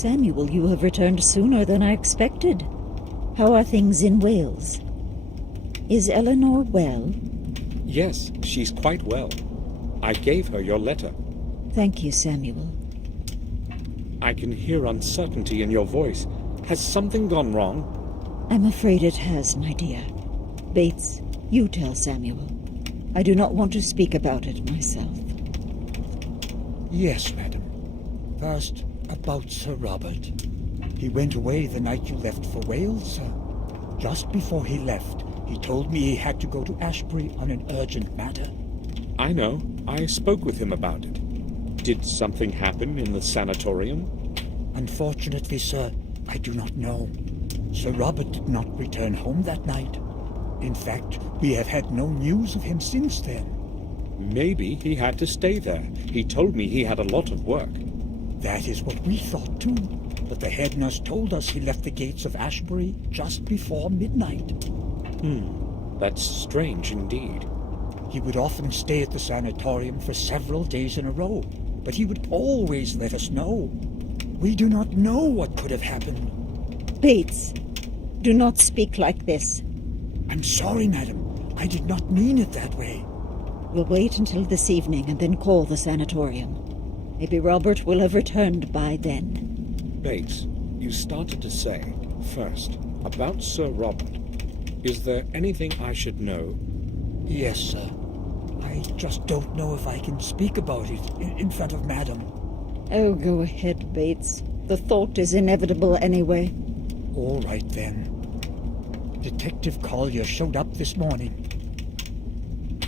Samuel, you have returned sooner than I expected. How are things in Wales? Is Eleanor well? Yes, she's quite well. I gave her your letter. Thank you, Samuel. I can hear uncertainty in your voice. Has something gone wrong? I'm afraid it has, my dear. Bates, you tell Samuel. I do not want to speak about it myself. Yes, madam. First, about Sir Robert. He went away the night you left for Wales, sir. Just before he left, he told me he had to go to Ashburry on an urgent matter. I know. I spoke with him about it. Did something happen in the sanatorium? Unfortunately, sir, I do not know. Sir Robert did not return home that night. In fact, we have had no news of him since then. Maybe he had to stay there. He told me he had a lot of work. That is what we thought too, but the head nurse told us he left the gates of Ashburry just before midnight. That's strange indeed. He would often stay at the sanatorium for several days in a row, but he would always let us know. We do not know what could have happened. Bates, do not speak like this. I'm sorry, madam. I did not mean it that way. We'll wait until this evening and then call the sanatorium. Maybe Robert will have returned by then. Bates, you started to say, first, about Sir Robert. Is there anything I should know? Yes, sir. I just don't know if I can speak about it in front of madam. Oh, go ahead, Bates. The thought is inevitable anyway. All right, then. Detective Collier showed up this morning.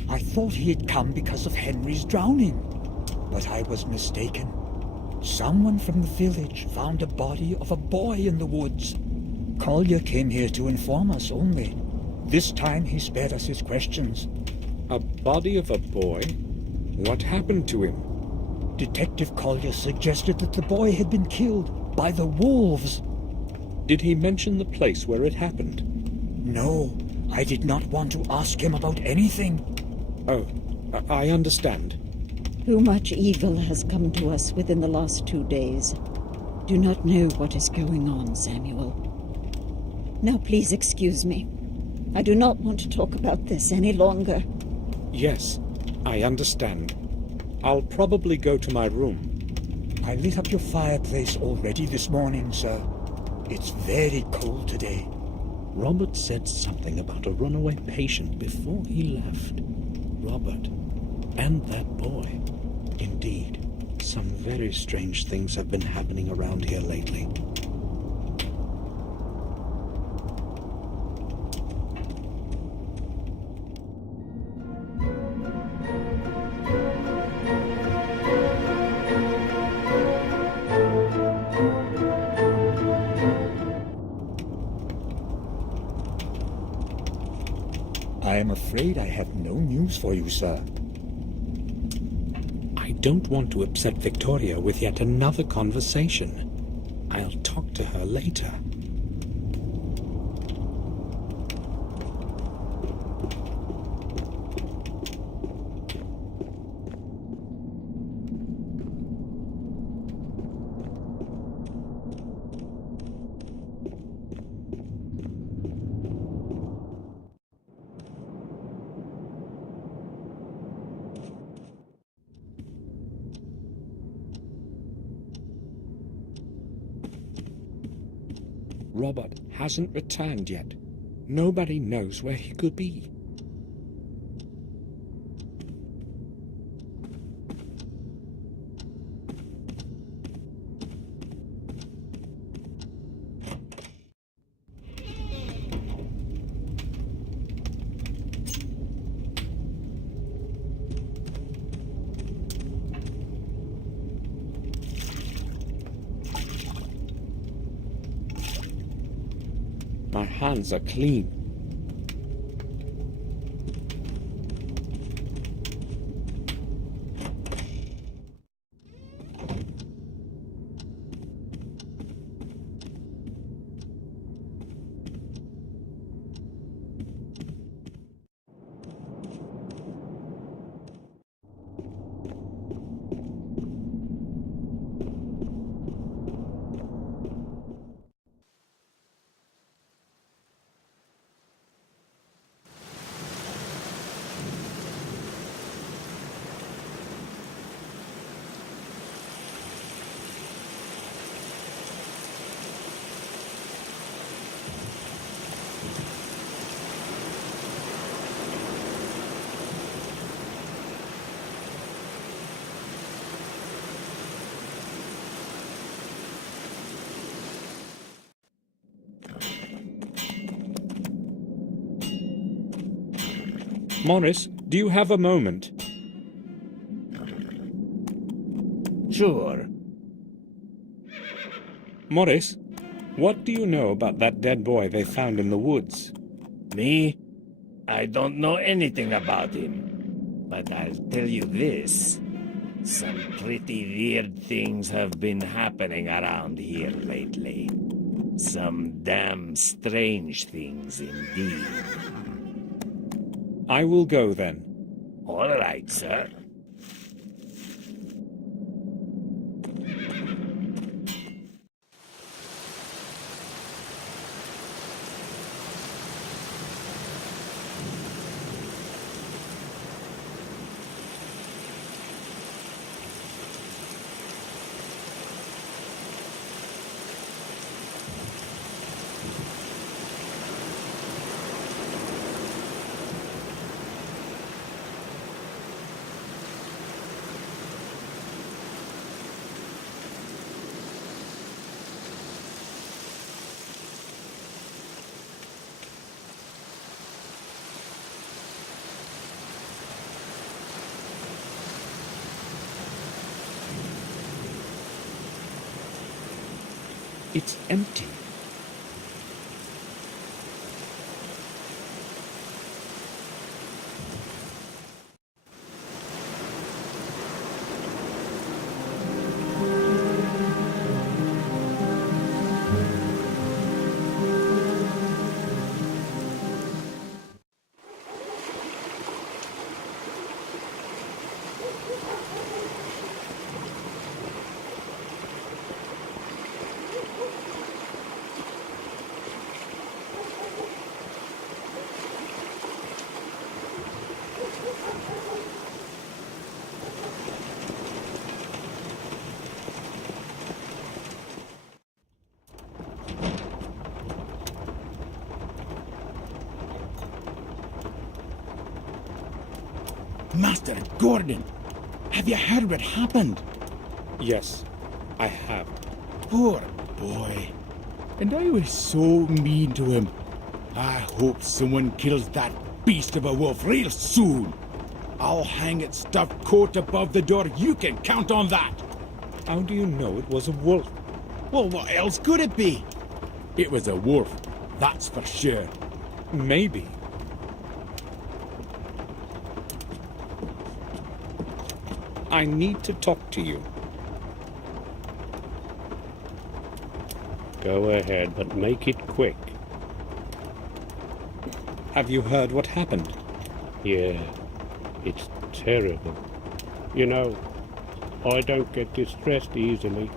I thought he had come because of Henry's drowning, but I was mistaken. Someone from the village found a body of a boy in the woods. Collier came here to inform us only. This time he spared us his questions. A body of a boy? What happened to him? Detective Collier suggested that the boy had been killed by the wolves. Did he mention the place where it happened? No, I did not want to ask him about anything. Oh, I understand. Too much evil has come to us within the last 2 days. Do not know what is going on, Samuel. Now please excuse me. I do not want to talk about this any longer. Yes, I understand. I'll probably go to my room. I lit up your fireplace already this morning, sir. It's very cold today. Robert said something about a runaway patient before he left. Robert and that boy. Indeed, some very strange things have been happening around here lately. I am afraid I have no news for you, sir. I don't want to upset Victoria with yet another conversation. I'll talk to her later. Robert hasn't returned yet. Nobody knows where he could be. My hands are clean. Morris, do you have a moment? Sure. Morris, what do you know about that dead boy they found in the woods? Me? I don't know anything about him. But I'll tell you this. Some pretty weird things have been happening around here lately. Some damn strange things indeed. I will go then. All right, sir. It's empty. Master Gordon, have you heard what happened? Yes, I have. Poor boy. And I was so mean to him. I hope someone kills that beast of a wolf real soon. I'll hang its stuffed coat above the door. You can count on that. How do you know it was a wolf? Well, what else could it be? It was a wolf, that's for sure. Maybe. I need to talk to you. Go ahead, but make it quick. Have you heard what happened? Yeah, it's terrible. You know, I don't get distressed easily.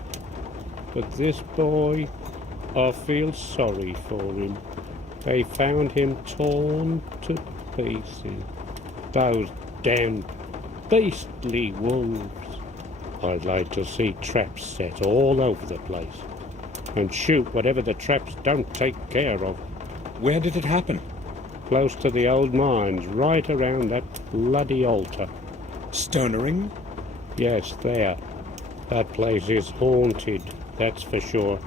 But this boy, I feel sorry for him. They found him torn to pieces. Those damned beastly wolves. I'd like to see traps set all over the place. And shoot whatever the traps don't take care of. Where did it happen? Close to the old mines, right around that bloody altar. Stonering? Yes, there. That place is haunted, that's for sure.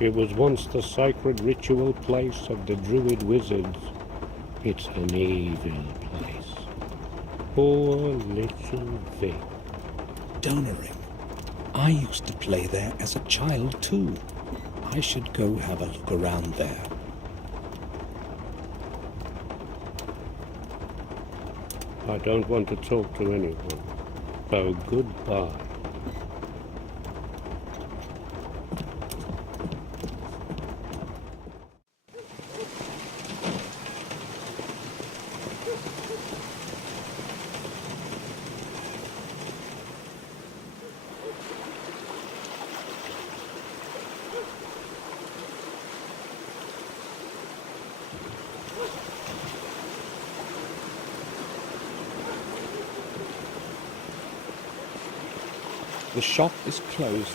It was once the sacred ritual place of the druid wizards. It's an evil place. Poor little Vic. Stonering. I used to play there as a child too. I should go have a look around there. I don't want to talk to anyone, so goodbye. The shop is closed.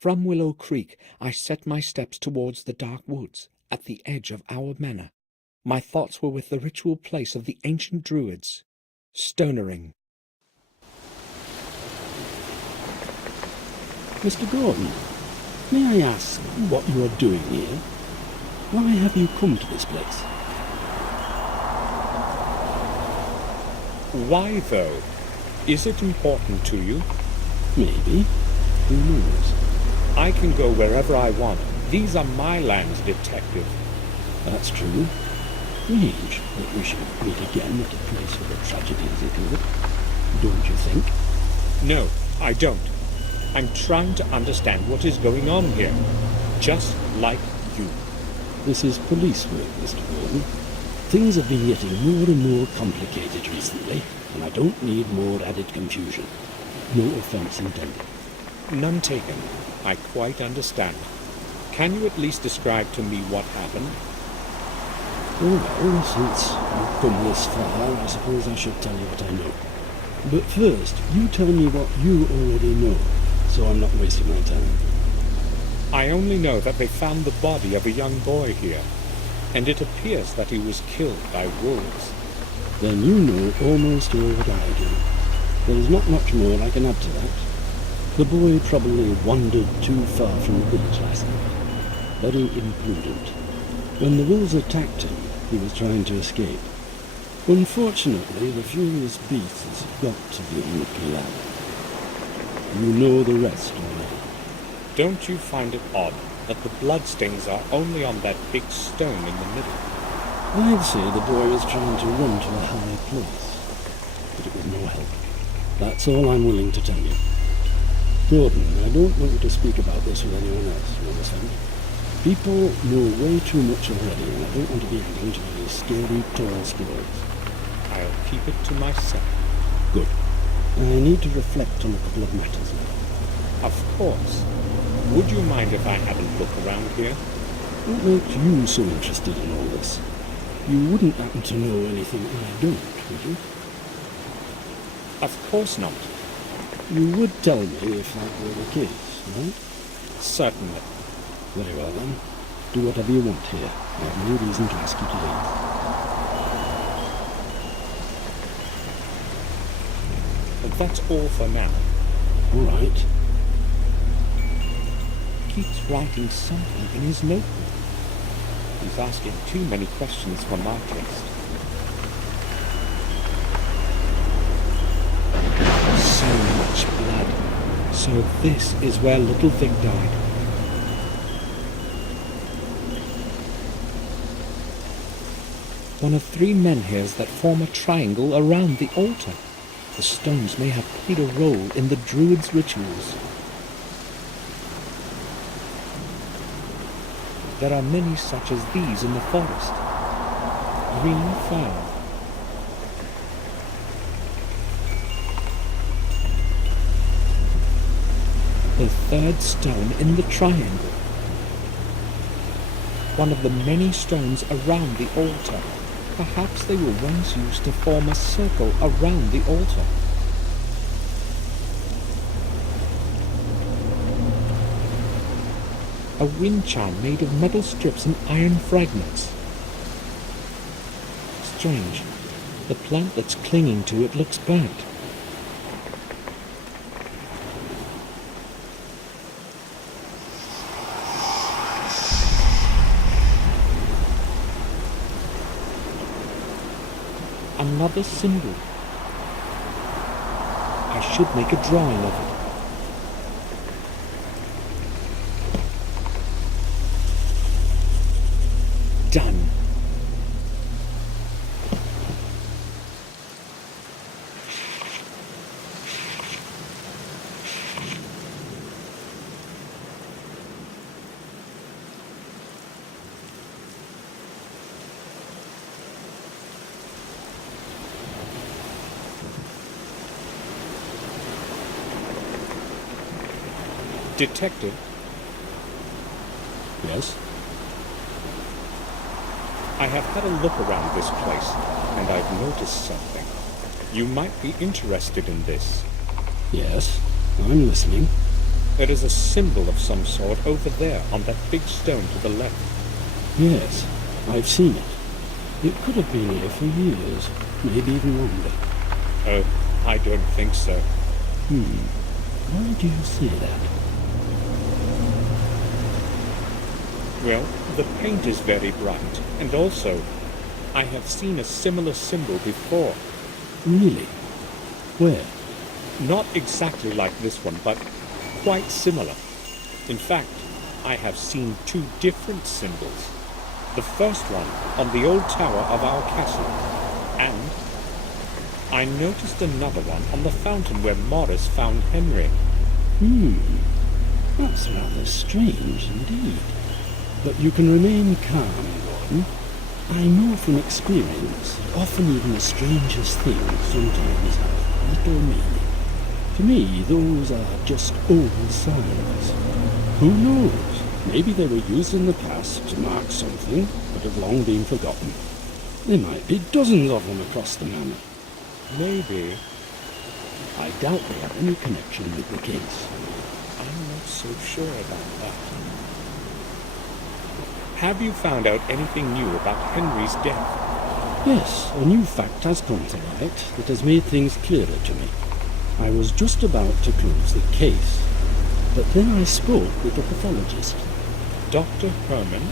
From Willowcreek, I set my steps towards the dark woods, at the edge of our manor. My thoughts were with the ritual place of the ancient druids, Stonering. Mr. Gordon, may I ask what you are doing here? Why have you come to this place? Why, though? Is it important to you? Maybe. Who knows? I can go wherever I want. These are my lands, Detective. That's true. Strange that we should meet again at a place where a tragedy has occurred. Don't you think? No, I don't. I'm trying to understand what is going on here. Just like you. This is police work, Mr. Gordon. Things have been getting more and more complicated recently, and I don't need more added confusion. No offense intended. None taken. I quite understand. Can you at least describe to me what happened? Oh well, since you've come this far, I suppose I should tell you what I know. But first, you tell me what you already know, so I'm not wasting my time. I only know that they found the body of a young boy here, and it appears that he was killed by wolves. Then you know almost all that I do. There is not much more I can add to that. The boy probably wandered too far from the village last night. Very imprudent. When the wolves attacked him, he was trying to escape. Unfortunately, the furious beasts got to the unlucky lad. You know the rest already. Don't you find it odd that the bloodstains are only on that big stone in the middle? I'd say the boy was trying to run to a high place, but it was no help. That's all I'm willing to tell you. Gordon, I don't want you to speak about this with anyone else, you understand? People know way too much already, and I don't want to be adding to any scary, tall stories. I'll keep it to myself. Good. I need to reflect on a couple of matters now. Of course. Would you mind if I had a look around here? What makes you so interested in all this? You wouldn't happen to know anything I don't, would you? Of course not. You would tell me if that were the case, right? Certainly. Very well then. Do whatever you want here. I have no reason to ask you to leave. But that's all for now. All right. Keeps writing something in his notebook. He's asking too many questions for my taste. So much blood. So this is where little Vic died. One of 3 menhirs that form a triangle around the altar. The stones may have played a role in the druids' rituals. There are many such as these in the forest. Green fern. The 3rd stone in the triangle. One of the many stones around the altar. Perhaps they were once used to form a circle around the altar. A wind chime made of metal strips and iron fragments. Strange. The plant that's clinging to it looks burnt. Another symbol. I should make a drawing of it. Done. Detective? Yes? I have had a look around this place, and I've noticed something. You might be interested in this. Yes, I'm listening. There is a symbol of some sort over there on that big stone to the left. Yes, I've seen it. It could have been here for years, maybe even longer. Oh, I don't think so. Why do you say that? Well, the paint is very bright, and also, I have seen a similar symbol before. Really? Where? Not exactly like this one, but quite similar. In fact, I have seen two different symbols. The first one on the old tower of our castle, and I noticed another one on the fountain where Morris found Henry. That's rather strange indeed. But you can remain calm, Gordon. I know from experience, often even the strangest things sometimes have little meaning. To me, those are just old signs. Who knows? Maybe they were used in the past to mark something, but have long been forgotten. There might be dozens of them across the manor. Maybe. I doubt they have any connection with the case. I'm not so sure about that. Have you found out anything new about Henry's death? Yes, a new fact has come to light that has made things clearer to me. I was just about to close the case, but then I spoke with the pathologist. Dr. Herman?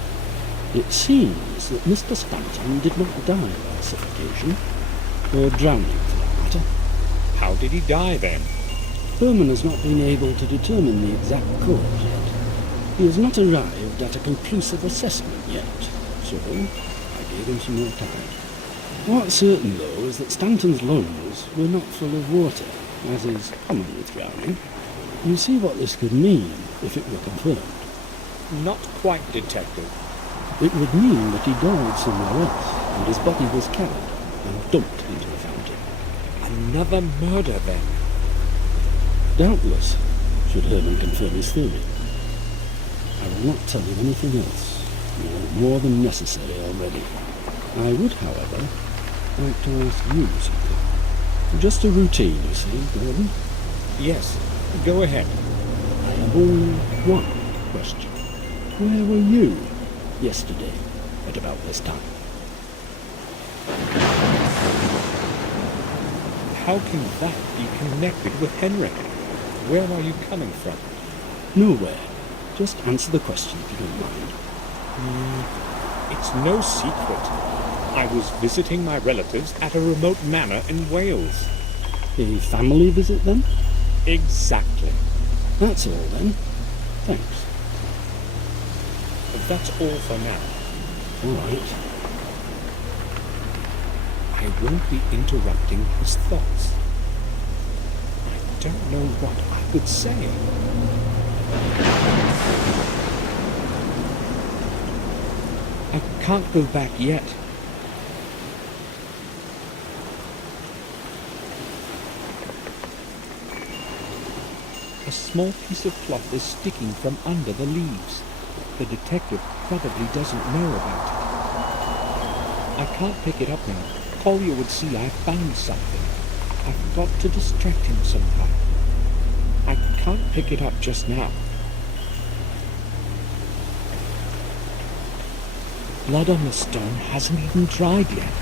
It seems that Mr. Stanton did not die by suffocation, or drowning for that matter. How did he die then? Herman has not been able to determine the exact cause yet. He has not arrived at a conclusive assessment yet, so I gave him some more time. What's certain, though, is that Stanton's lungs were not full of water, as is common with drowning. You see what this could mean if it were confirmed. Not quite, Detective. It would mean that he died somewhere else, and his body was carried and dumped into the fountain. Another murder, then? Doubtless, should Herman confirm his theory. I will not tell you anything else. You are more than necessary already. I would, however, like to ask you something. Just a routine, you see, Gordon. Yes, go ahead. I have only one question. Where were you yesterday at about this time? How can that be connected with Henry? Where are you coming from? Nowhere. Just answer the question if you don't mind. It's no secret. I was visiting my relatives at a remote manor in Wales. A family visit, then? Exactly. That's all, then. Thanks. That's all for now. All right. I won't be interrupting his thoughts. I don't know what I could say. I can't go back yet. A small piece of cloth is sticking from under the leaves. The detective probably doesn't know about it. I can't pick it up now. Collier would see I found something. I've got to distract him somehow. I can't pick it up just now. Blood on the stone hasn't even dried yet.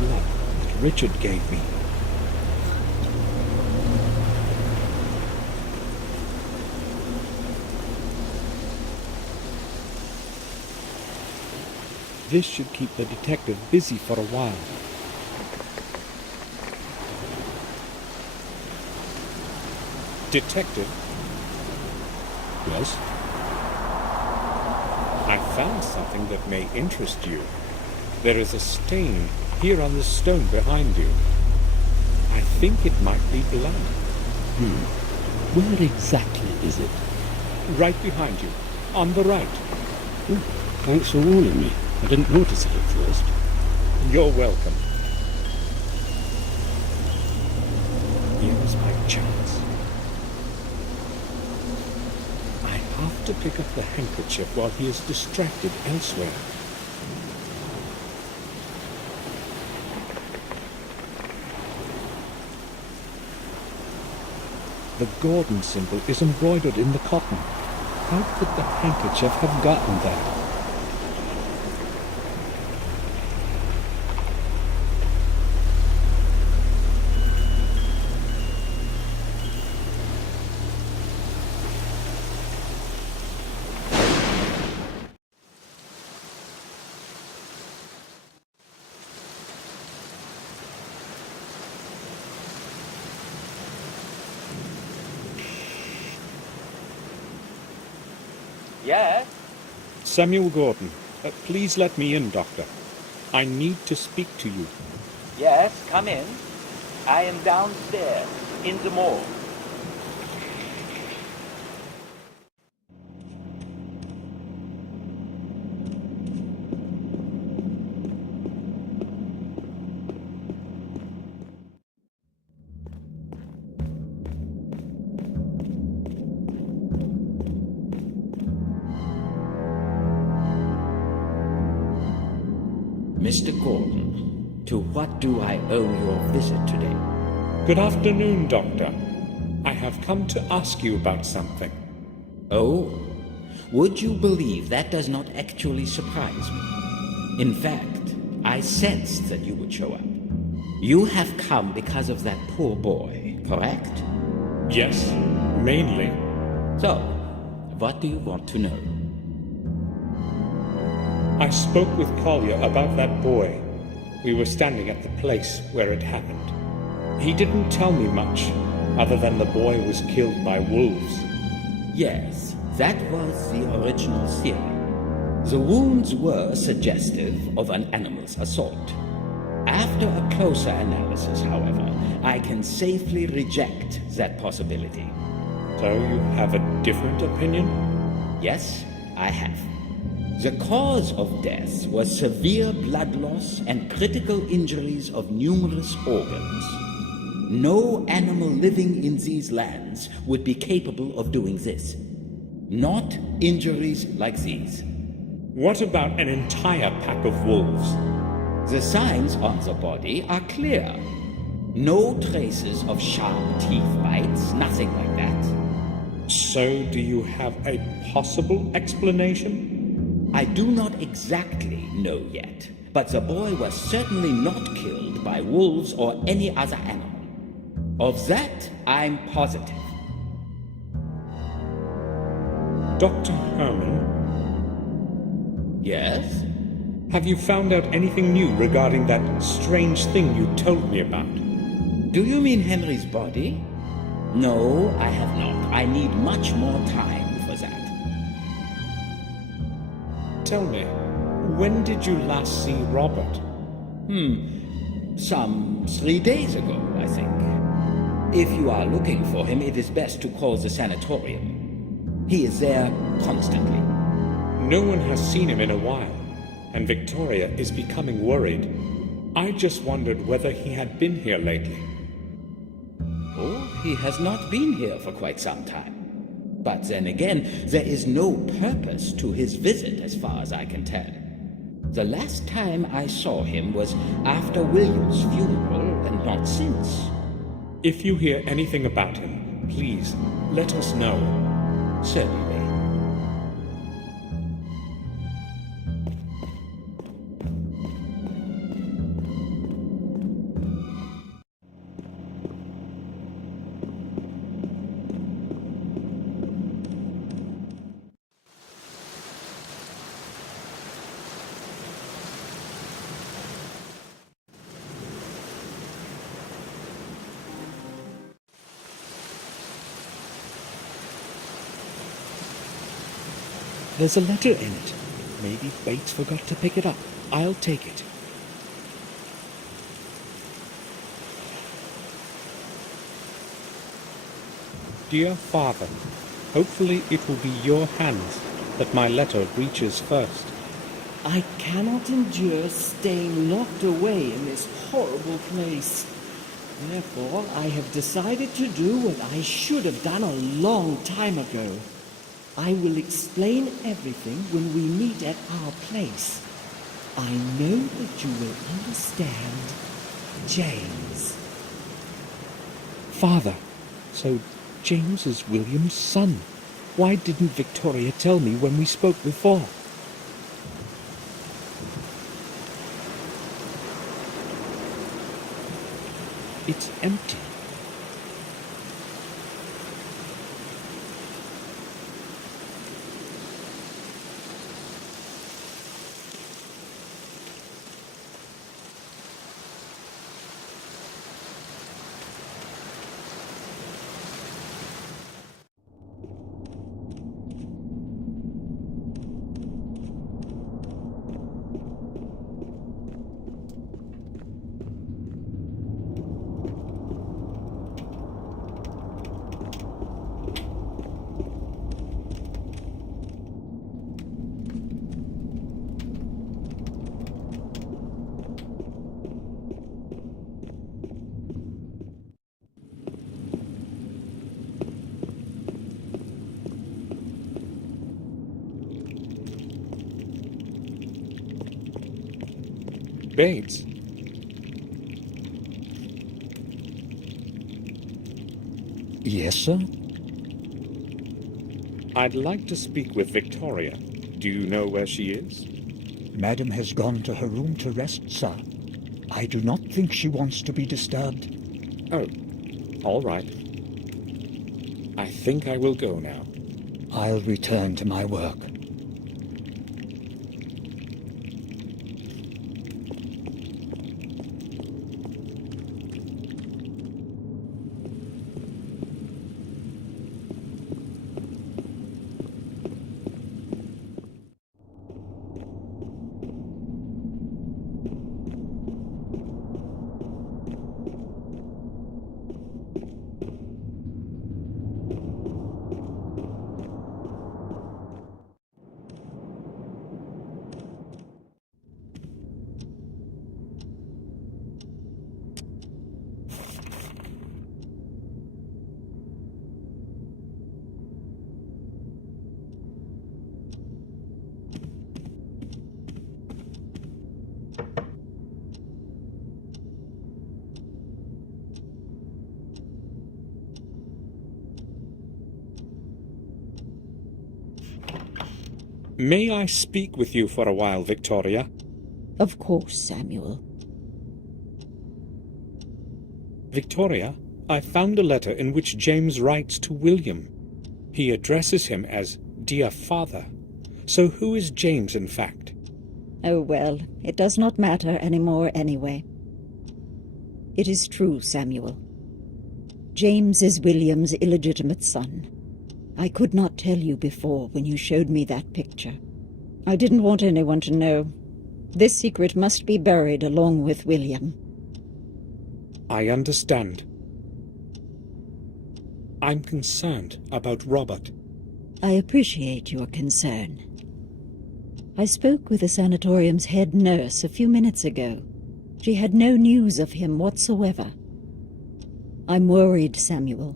Blood that Richard gave me. This should keep the detective busy for a while. Detective? Yes? I found something that may interest you. There is a stain here on the stone behind you. I think it might be blood. Where exactly is it? Right behind you, on the right. Oh, thanks for warning me. I didn't notice it at first. You're welcome. Here's my chance. I have to pick up the handkerchief while he is distracted elsewhere. The Gordon symbol is embroidered in the cotton. How could the handkerchief have gotten there? Yes? Samuel Gordon, please let me in, Doctor. I need to speak to you. Yes, come in. I am downstairs, in the morgue. Mr. Gordon, to what do I owe your visit today? Good afternoon, Doctor. I have come to ask you about something. Oh, would you believe that does not actually surprise me? In fact, I sensed that you would show up. You have come because of that poor boy, correct? Yes, mainly. So, what do you want to know? I spoke with Collier about that boy. We were standing at the place where it happened. He didn't tell me much, other than the boy was killed by wolves. Yes, that was the original theory. The wounds were suggestive of an animal's assault. After a closer analysis, however, I can safely reject that possibility. So you have a different opinion? Yes, I have. The cause of death was severe blood loss and critical injuries of numerous organs. No animal living in these lands would be capable of doing this. Not injuries like these. What about an entire pack of wolves? The signs on the body are clear. No traces of sharp teeth bites, nothing like that. So do you have a possible explanation? I do not exactly know yet, but the boy was certainly not killed by wolves or any other animal. Of that, I'm positive. Dr. Herman, Yes? have you found out anything new regarding that strange thing you told me about? Do you mean Henry's body? No, I have not. I need much more time for that. Tell me, when did you last see Robert? Some 3 days ago, I think. If you are looking for him, it is best to call the sanatorium. He is there constantly. No one has seen him in a while, and Victoria is becoming worried. I just wondered whether he had been here lately. Oh, he has not been here for quite some time. But then again, there is no purpose to his visit as far as I can tell. The last time I saw him was after William's funeral and not since. If you hear anything about him, please let us know. Certainly. There's a letter in it. Maybe Bates forgot to pick it up. I'll take it. Dear Father, hopefully it will be your hands that my letter reaches first. I cannot endure staying locked away in this horrible place. Therefore, I have decided to do what I should have done a long time ago. I will explain everything when we meet at our place. I know that you will understand. James. Father, so James is William's son. Why didn't Victoria tell me when we spoke before? It's empty. Bates. Yes, sir? I'd like to speak with Victoria. Do you know where she is? Madam has gone to her room to rest, sir. I do not think she wants to be disturbed. Oh, all right. I think I will go now. I'll return to my work. May I speak with you for a while, Victoria? Of course, Samuel. Victoria, I found a letter in which James writes to William. He addresses him as Dear Father. So who is James, in fact? Oh well, it does not matter anymore anyway. It is true, Samuel. James is William's illegitimate son. I could not tell you before when you showed me that picture. I didn't want anyone to know. This secret must be buried along with William. I understand. I'm concerned about Robert. I appreciate your concern. I spoke with the sanatorium's head nurse a few minutes ago. She had no news of him whatsoever. I'm worried, Samuel.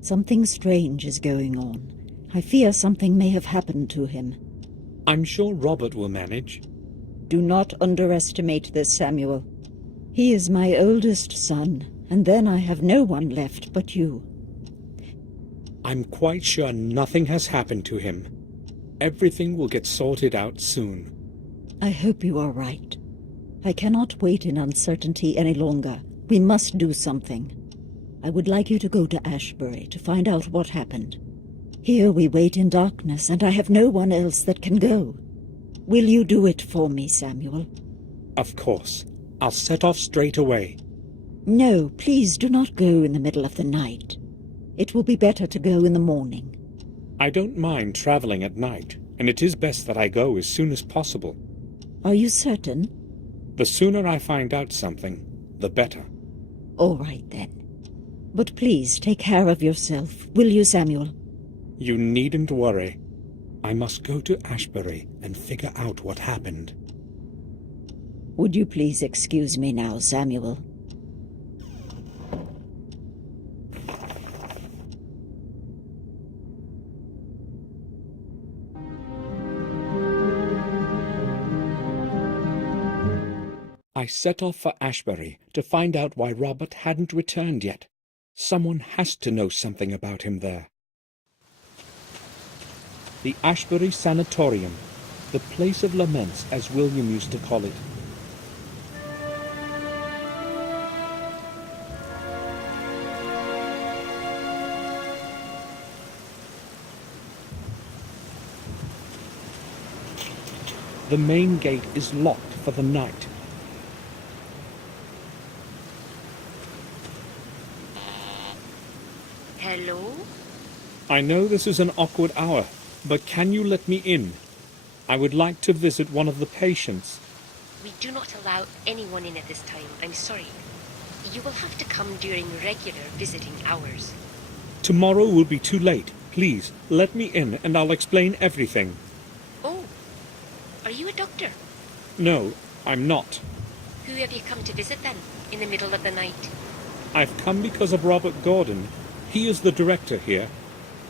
Something strange is going on. I fear something may have happened to him. I'm sure Robert will manage. Do not underestimate this, Samuel. He is my oldest son, and then I have no one left but you. I'm quite sure nothing has happened to him. Everything will get sorted out soon. I hope you are right. I cannot wait in uncertainty any longer. We must do something. I would like you to go to Ashburry to find out what happened. Here we wait in darkness, and I have no one else that can go. Will you do it for me, Samuel? Of course. I'll set off straight away. No, please do not go in the middle of the night. It will be better to go in the morning. I don't mind traveling at night, and it is best that I go as soon as possible. Are you certain? The sooner I find out something, the better. All right, then. But please take care of yourself, will you, Samuel? You needn't worry. I must go to Ashbury and figure out what happened. Would you please excuse me now, Samuel? I set off for Ashbury to find out why Robert hadn't returned yet. Someone has to know something about him there. The Ashbury Sanatorium, the place of laments as William used to call it. The main gate is locked for the night. Hello? I know this is an awkward hour, but can you let me in? I would like to visit one of the patients. We do not allow anyone in at this time. I'm sorry. You will have to come during regular visiting hours. Tomorrow will be too late. Please, let me in and I'll explain everything. Oh, are you a doctor? No, I'm not. Who have you come to visit then, in the middle of the night? I've come because of Robert Gordon. He is the director here.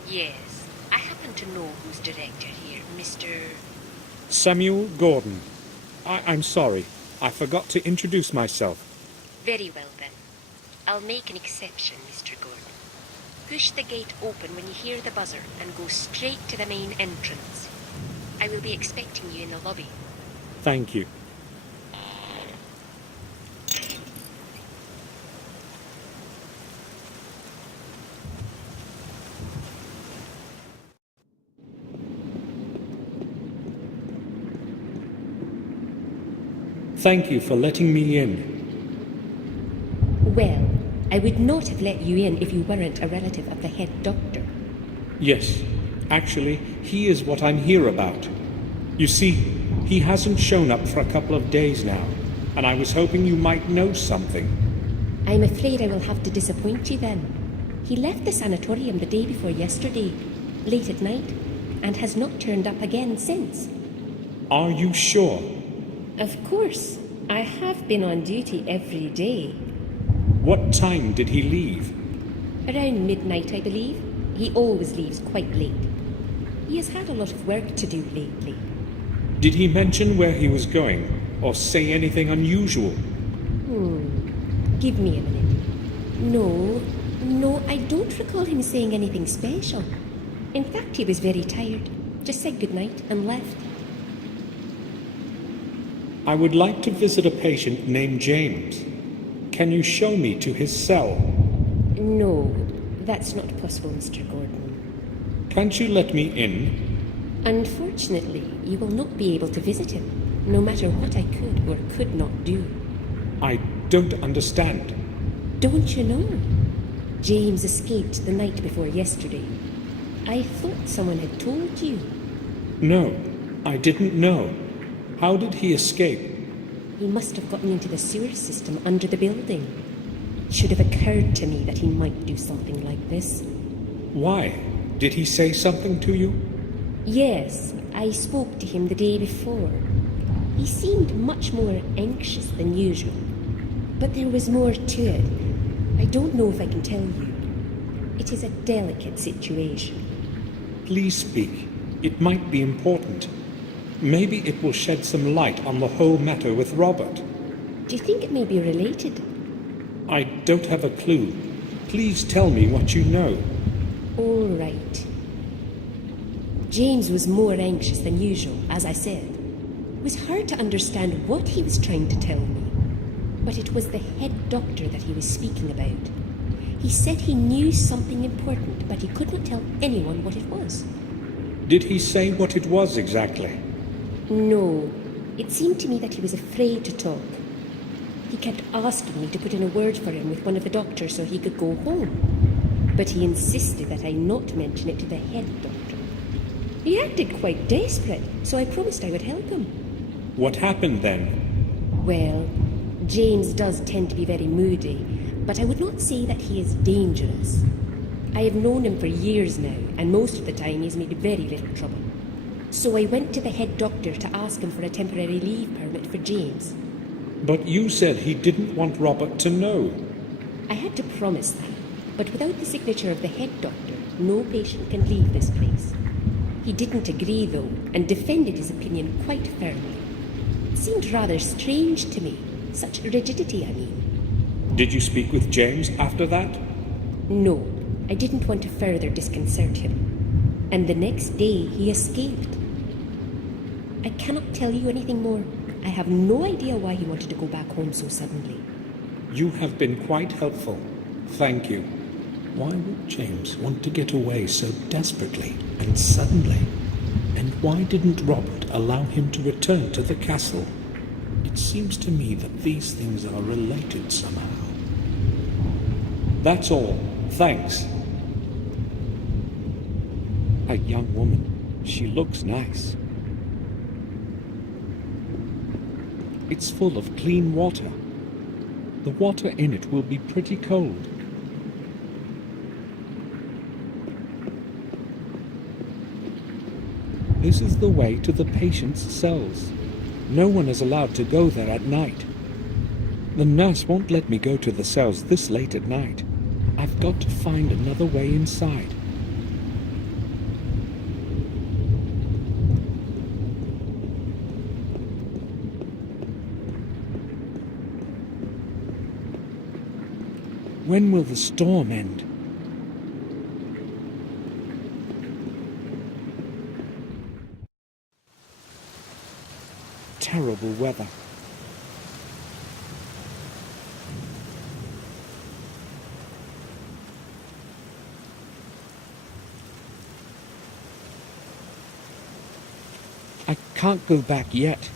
Yes, I happen to know who's director here, Mr. Samuel Gordon. I'm sorry. I forgot to introduce myself. Very well then. I'll make an exception, Mr. Gordon. Push the gate open when you hear the buzzer and go straight to the main entrance. I will be expecting you in the lobby. Thank you. Thank you for letting me in. Well, I would not have let you in if you weren't a relative of the head doctor. Yes, actually, he is what I'm here about. You see, he hasn't shown up for a couple of days now, and I was hoping you might know something. I'm afraid I will have to disappoint you then. He left the sanatorium the day before yesterday, late at night, and has not turned up again since. Are you sure? Of course. I have been on duty every day. What time did he leave? Around midnight, I believe. He always leaves quite late. He has had a lot of work to do lately. Did he mention where he was going, or say anything unusual? Give me a minute. No, I don't recall him saying anything special. In fact, he was very tired. Just said goodnight and left. I would like to visit a patient named James. Can you show me to his cell? No, that's not possible, Mr. Gordon. Can't you let me in? Unfortunately, you will not be able to visit him, no matter what I could or could not do. I don't understand. Don't you know? James escaped the night before yesterday. I thought someone had told you. No, I didn't know. How did he escape? He must have gotten into the sewer system under the building. It should have occurred to me that he might do something like this. Why? Did he say something to you? Yes, I spoke to him the day before. He seemed much more anxious than usual. But there was more to it. I don't know if I can tell you. It is a delicate situation. Please speak. It might be important. Maybe it will shed some light on the whole matter with Robert. Do you think it may be related? I don't have a clue. Please tell me what you know. All right. James was more anxious than usual, as I said. It was hard to understand what he was trying to tell me. But it was the head doctor that he was speaking about. He said he knew something important, but he could not tell anyone what it was. Did he say what it was exactly? No. It seemed to me that he was afraid to talk. He kept asking me to put in a word for him with one of the doctors so he could go home. But he insisted that I not mention it to the head doctor. He acted quite desperate, so I promised I would help him. What happened then? Well, James does tend to be very moody, but I would not say that he is dangerous. I have known him for years now, and most of the time he has made very little trouble. So I went to the head doctor to ask him for a temporary leave permit for James. But you said he didn't want Robert to know. I had to promise that, but without the signature of the head doctor, no patient can leave this place. He didn't agree, though, and defended his opinion quite firmly. It seemed rather strange to me. Such rigidity, I mean. Did you speak with James after that? No, I didn't want to further disconcert him. And the next day, he escaped. I cannot tell you anything more. I have no idea why he wanted to go back home so suddenly. You have been quite helpful. Thank you. Why would James want to get away so desperately and suddenly? And why didn't Robert allow him to return to the castle? It seems to me that these things are related somehow. That's all. Thanks. A young woman. She looks nice. It's full of clean water. The water in it will be pretty cold. This is the way to the patient's cells. No one is allowed to go there at night. The nurse won't let me go to the cells this late at night. I've got to find another way inside. When will the storm end? Terrible weather. I can't go back yet.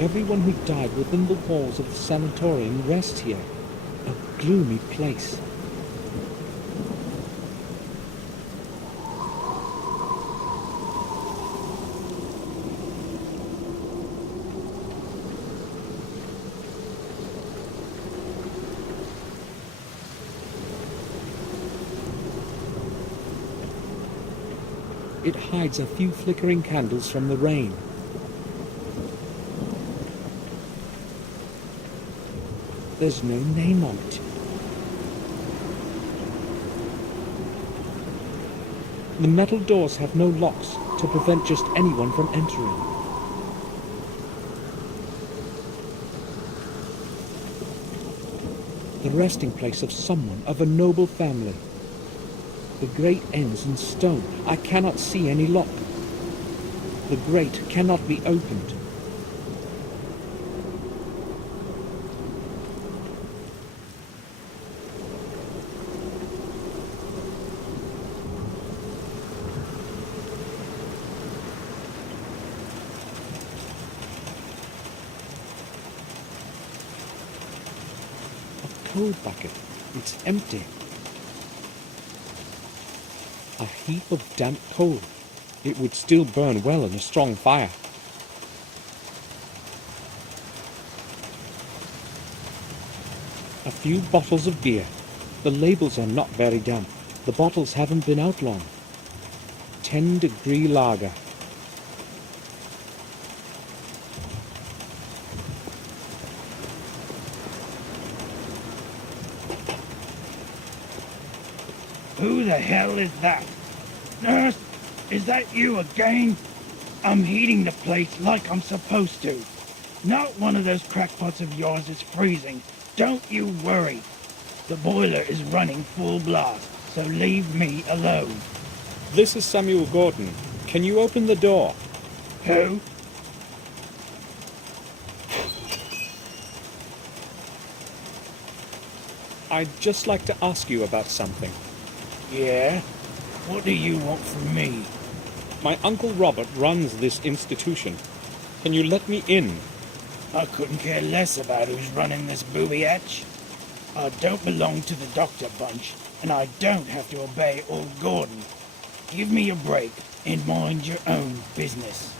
Everyone who died within the walls of the sanatorium rests here. A gloomy place. It hides a few flickering candles from the rain. There's no name on it. The metal doors have no locks to prevent just anyone from entering. The resting place of someone of a noble family. The grate ends in stone. I cannot see any lock. The grate cannot be opened. Coal bucket. It's empty. A heap of damp coal. It would still burn well in a strong fire. A few bottles of beer. The labels are not very damp. The bottles haven't been out long. 10-degree lager. Who the hell is that? Nurse, is that you again? I'm heating the place like I'm supposed to. Not one of those crackpots of yours is freezing. Don't you worry. The boiler is running full blast, so leave me alone. This is Samuel Gordon. Can you open the door? Who? I'd just like to ask you about something. Yeah? What do you want from me? My Uncle Robert runs this institution. Can you let me in? I couldn't care less about who's running this booby hatch. I don't belong to the doctor bunch, and I don't have to obey old Gordon. Give me a break and mind your own business.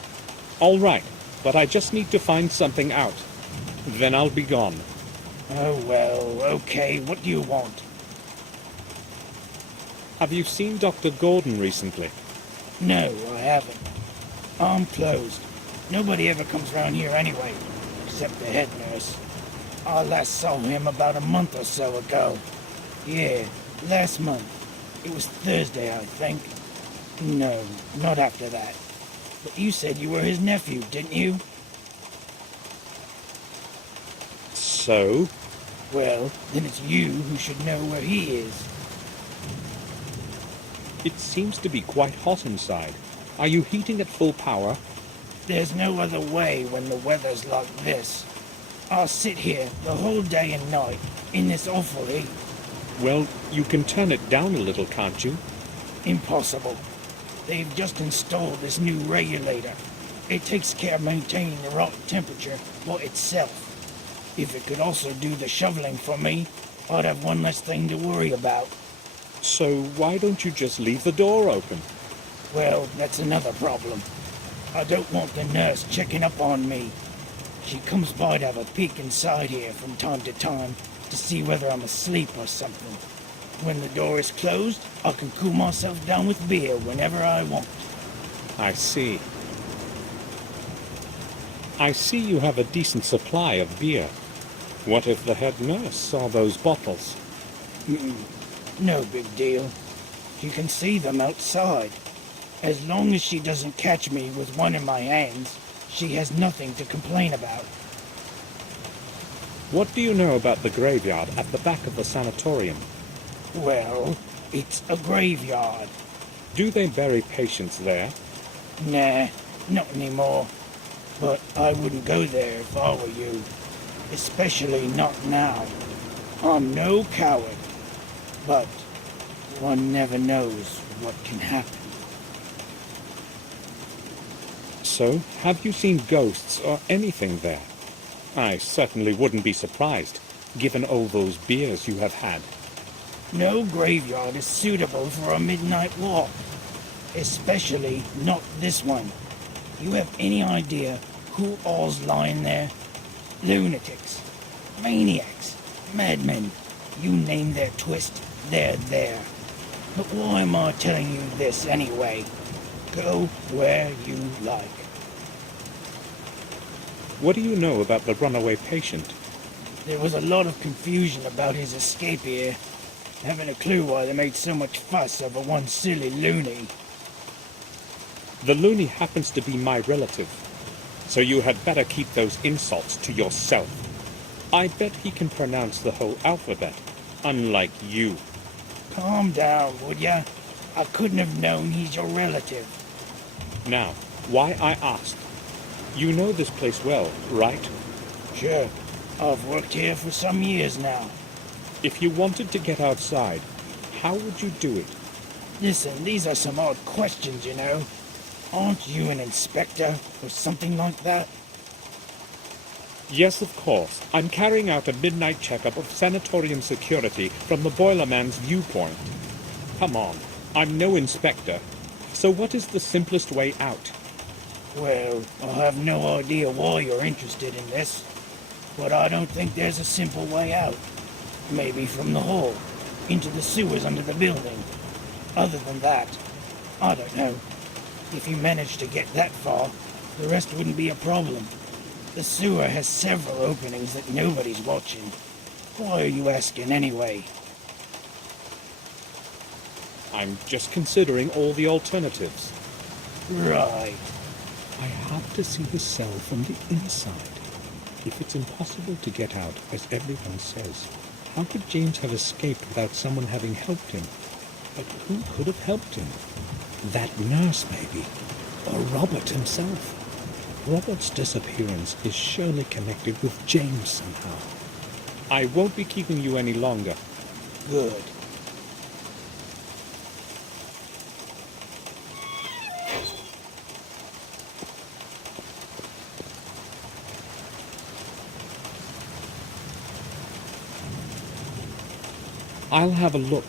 All right, but I just need to find something out. Then I'll be gone. Oh well, okay, what do you want? Have you seen Dr. Gordon recently? No, I haven't. I'm closed. Nobody ever comes round here anyway, except the head nurse. I last saw him about a month or so ago. Yeah, last month. It was Thursday, I think. No, not after that. But you said you were his nephew, didn't you? So? Well, then it's you who should know where he is. It seems to be quite hot inside. Are you heating at full power? There's no other way when the weather's like this. I'll sit here the whole day and night in this awful heat. Well, you can turn it down a little, can't you? Impossible. They've just installed this new regulator. It takes care of maintaining the right temperature by itself. If it could also do the shoveling for me, I'd have one less thing to worry about. So why don't you just leave the door open? Well, that's another problem. I don't want the nurse checking up on me. She comes by to have a peek inside here from time to time to see whether I'm asleep or something. When the door is closed, I can cool myself down with beer whenever I want. I see. I see you have a decent supply of beer. What if the head nurse saw those bottles? No big deal. She can see them outside. As long as she doesn't catch me with one in my hands, she has nothing to complain about. What do you know about the graveyard at the back of the sanatorium? Well, it's a graveyard. Do they bury patients there? Nah, not anymore. But I wouldn't go there if I were you. Especially not now. I'm no coward. But one never knows what can happen. So, have you seen ghosts or anything there? I certainly wouldn't be surprised, given all those beers you have had. No graveyard is suitable for a midnight walk. Especially not this one. You have any idea who all's lying there? Lunatics, maniacs, madmen. You name their twist, they're there. But why am I telling you this anyway? Go where you like. What do you know about the runaway patient? There was a lot of confusion about his escape here. Haven't a clue why they made so much fuss over one silly loony. The loony happens to be my relative, so you had better keep those insults to yourself. I bet he can pronounce the whole alphabet, unlike you. Calm down, would ya? I couldn't have known he's your relative. Now, why I asked. You know this place well, right? Sure. I've worked here for some years now. If you wanted to get outside, how would you do it? Listen, these are some odd questions, you know. Aren't you an inspector or something like that? Yes, of course. I'm carrying out a midnight checkup of sanatorium security from the boilerman's viewpoint. Come on, I'm no inspector. So what is the simplest way out? Well, I have no idea why you're interested in this, but I don't think there's a simple way out. Maybe from the hall, into the sewers under the building. Other than that, I don't know. If you manage to get that far, the rest wouldn't be a problem. The sewer has several openings that nobody's watching. Why are you asking anyway? I'm just considering all the alternatives. Right. I have to see the cell from the inside. If it's impossible to get out, as everyone says, how could James have escaped without someone having helped him? But who could have helped him? That nurse, maybe. Or Robert himself. Robert's disappearance is surely connected with James somehow. I won't be keeping you any longer. Good. I'll have a look.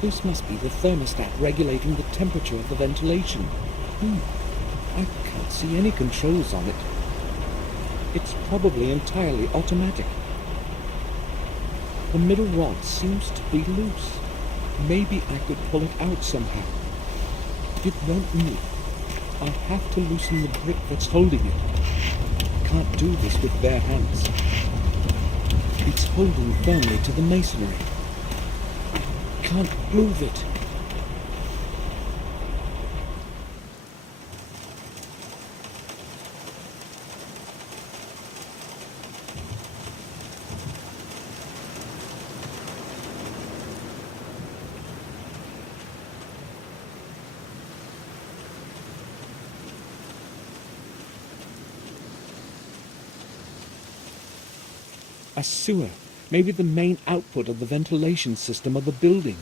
This must be the thermostat regulating the temperature of the ventilation. I can't see any controls on it. It's probably entirely automatic. The middle rod seems to be loose. Maybe I could pull it out somehow. It won't move. I have to loosen the grip that's holding it. Can't do this with bare hands. It's holding firmly to the masonry. Can't move it. A sewer. Maybe the main output of the ventilation system of the building.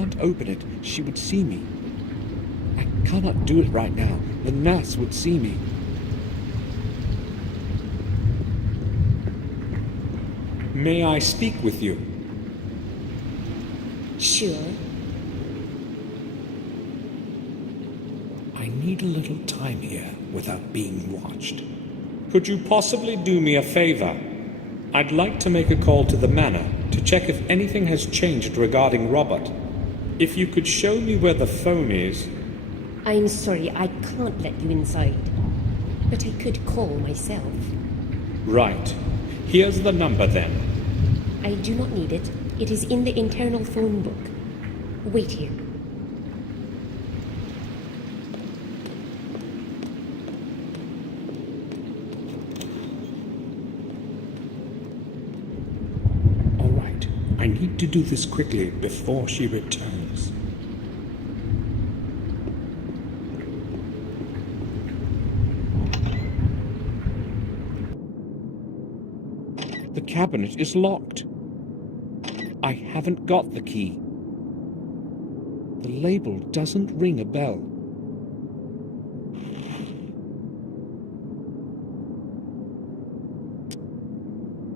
can't open it. She would see me. I cannot do it right now. The nurse would see me. May I speak with you? Sure. I need a little time here without being watched. Could you possibly do me a favor? I'd like to make a call to the manor to check if anything has changed regarding Robert. If you could show me where the phone is. I'm sorry, I can't let you inside. But I could call myself. Right. Here's the number then. I do not need it. It is in the internal phone book. Wait here. All right. I need to do this quickly before she returns. The cabinet is locked. I haven't got the key. The label doesn't ring a bell.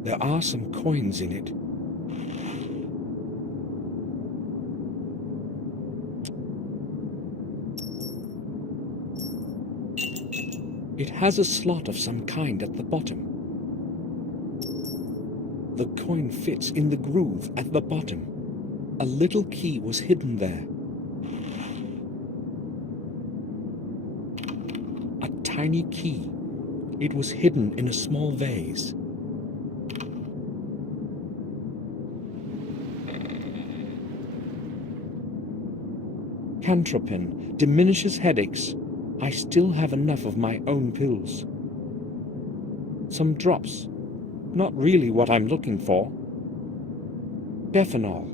There are some coins in it. It has a slot of some kind at the bottom. The coin fits in the groove at the bottom. A little key was hidden there. A tiny key. It was hidden in a small vase. Cantropin diminishes headaches. I still have enough of my own pills. Some drops. Not really what I'm looking for. Bephenol.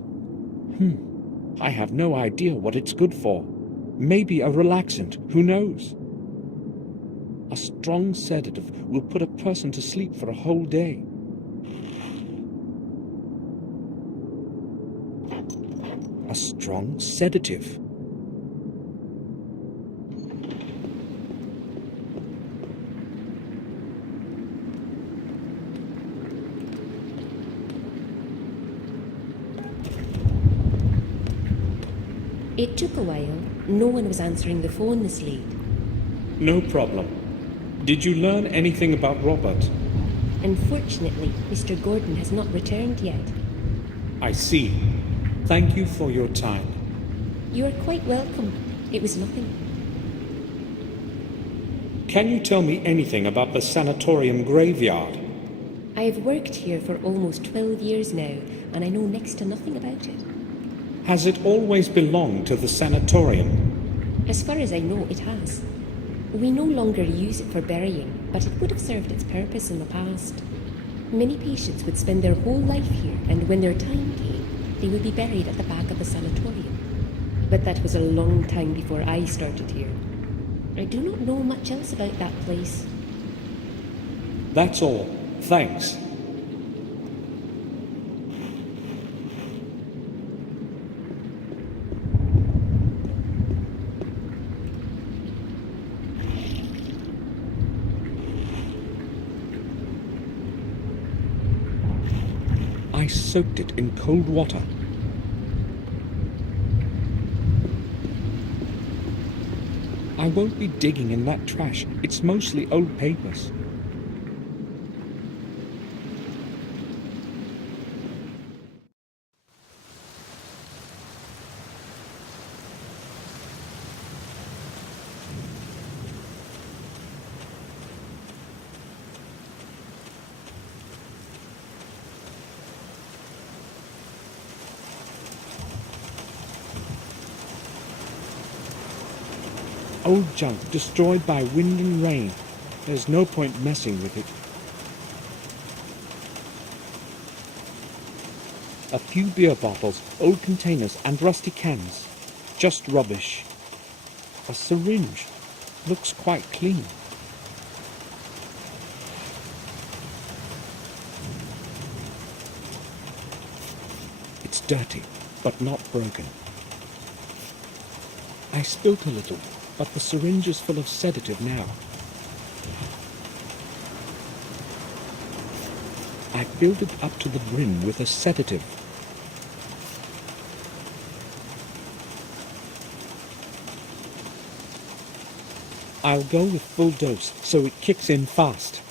I have no idea what it's good for. Maybe a relaxant, who knows? A strong sedative will put a person to sleep for a whole day. A strong sedative. It took a while. No one was answering the phone this late. No problem. Did you learn anything about Robert? Unfortunately, Mr. Gordon has not returned yet. I see. Thank you for your time. You are quite welcome. It was nothing. Can you tell me anything about the sanatorium graveyard? I have worked here for almost 12 years now, and I know next to nothing about it. Has it always belonged to the sanatorium? As far as I know, it has. We no longer use it for burying, but it would have served its purpose in the past. Many patients would spend their whole life here, and when their time came, they would be buried at the back of the sanatorium. But that was a long time before I started here. I do not know much else about that place. That's all. Thanks. I soaked it in cold water. I won't be digging in that trash. It's mostly old papers. Old junk destroyed by wind and rain. There's no point messing with it. A few beer bottles, old containers and rusty cans. Just rubbish. A syringe. Looks quite clean. It's dirty, but not broken. I spilt a little, but the syringe is full of sedative now. I filled it up to the brim with a sedative. I'll go with full dose, so it kicks in fast.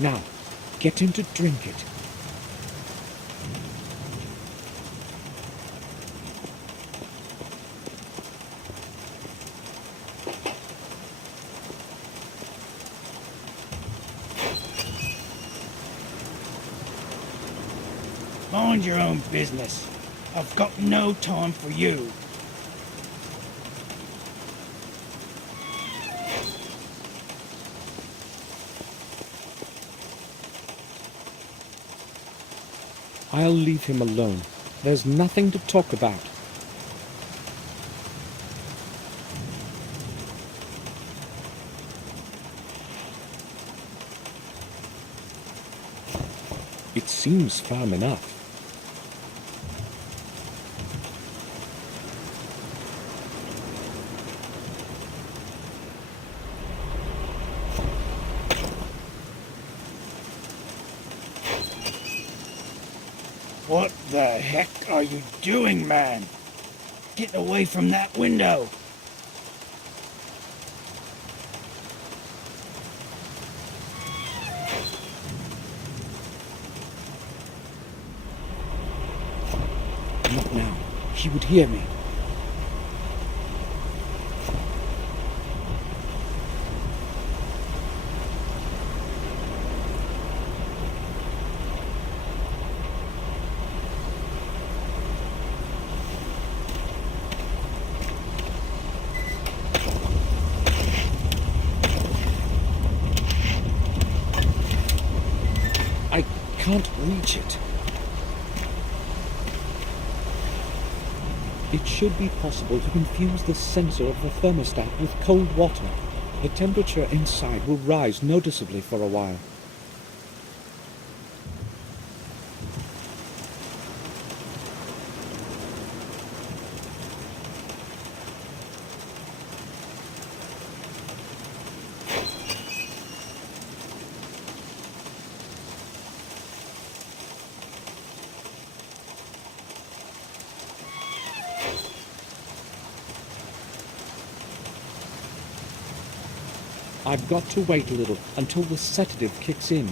Now, get him to drink it. Mind your own business. I've got no time for you. I'll leave him alone. There's nothing to talk about. It seems firm enough. What the heck are you doing, man? Get away from that window. Not now. He would hear me. I can't reach it. It should be possible to infuse the sensor of the thermostat with cold water. The temperature inside will rise noticeably for a while. I've got to wait a little until the sedative kicks in.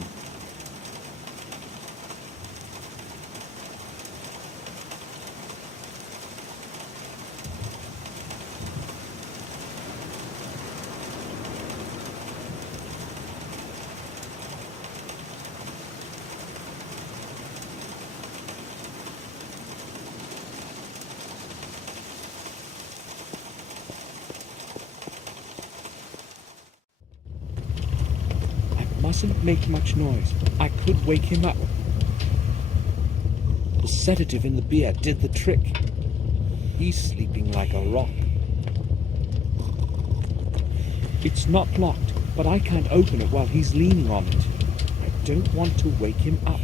Mustn't make much noise. I could wake him up. The sedative in the beer did the trick. He's sleeping like a rock. It's not locked, but I can't open it while he's leaning on it. I don't want to wake him up.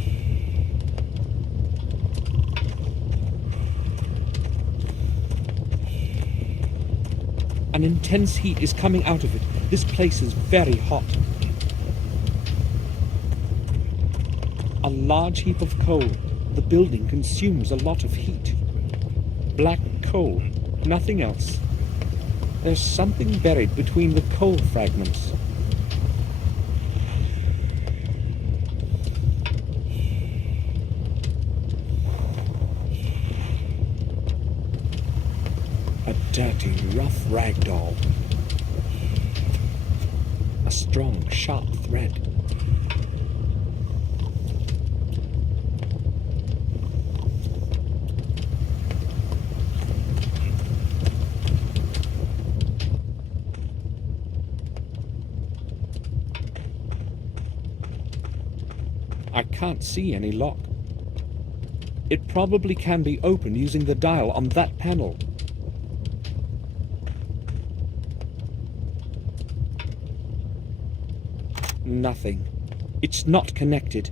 An intense heat is coming out of it. This place is very hot. A large heap of coal. The building consumes a lot of heat. Black coal, nothing else. There's something buried between the coal fragments. A dirty, rough rag doll. A strong, sharp thread. I can't see any lock. It probably can be opened using the dial on that panel. Nothing. It's not connected.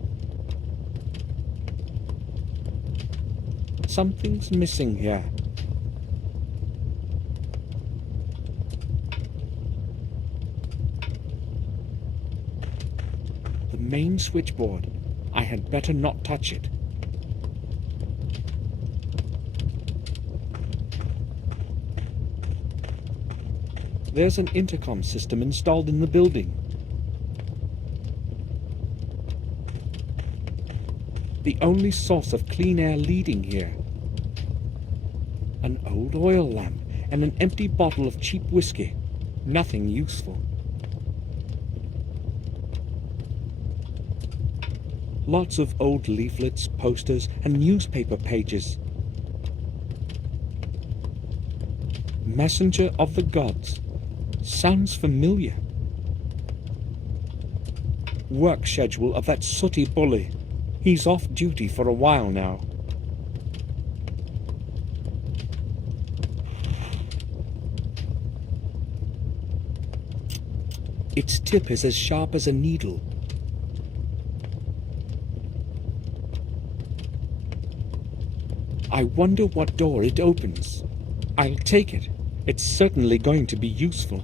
Something's missing here. The main switchboard. I had better not touch it. There's an intercom system installed in the building. The only source of clean air leading here. An old oil lamp and an empty bottle of cheap whiskey. Nothing useful. Lots of old leaflets, posters, and newspaper pages. Messenger of the Gods. Sounds familiar. Work schedule of that sooty bully. He's off duty for a while now. Its tip is as sharp as a needle. I wonder what door it opens. I'll take it. It's certainly going to be useful.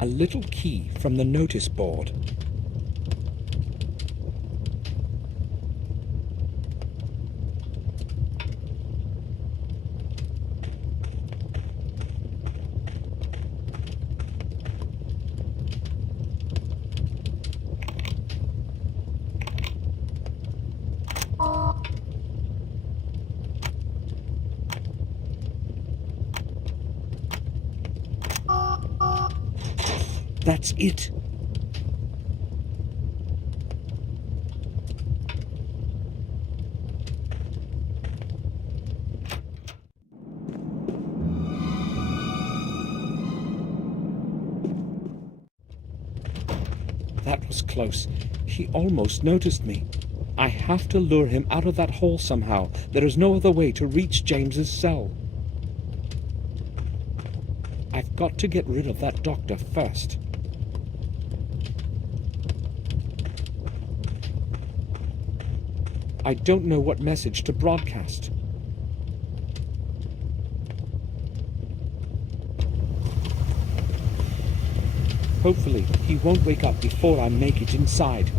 A little key from the notice board. That's it. That was close. He almost noticed me. I have to lure him out of that hole somehow. There is no other way to reach James's cell. I've got to get rid of that doctor first. I don't know what message to broadcast. Hopefully, he won't wake up before I make it inside.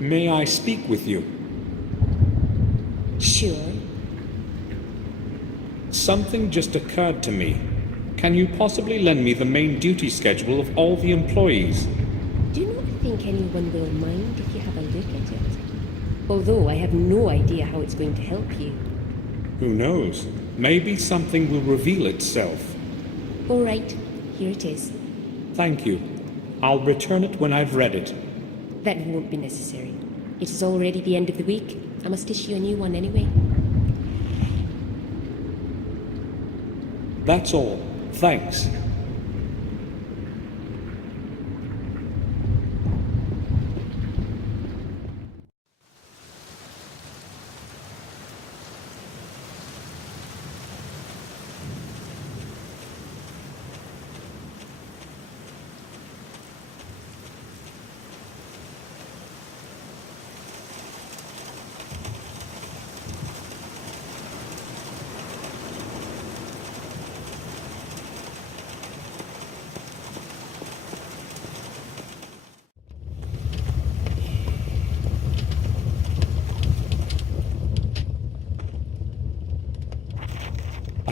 May I speak with you? Sure. Something just occurred to me. Can you possibly lend me the main duty schedule of all the employees? Do not think anyone will mind if you have a look at it. Although I have no idea how it's going to help you. Who knows? Maybe something will reveal itself. All right, here it is. Thank you. I'll return it when I've read it. That won't be necessary. It is already the end of the week. I must issue a new one anyway. That's all. Thanks.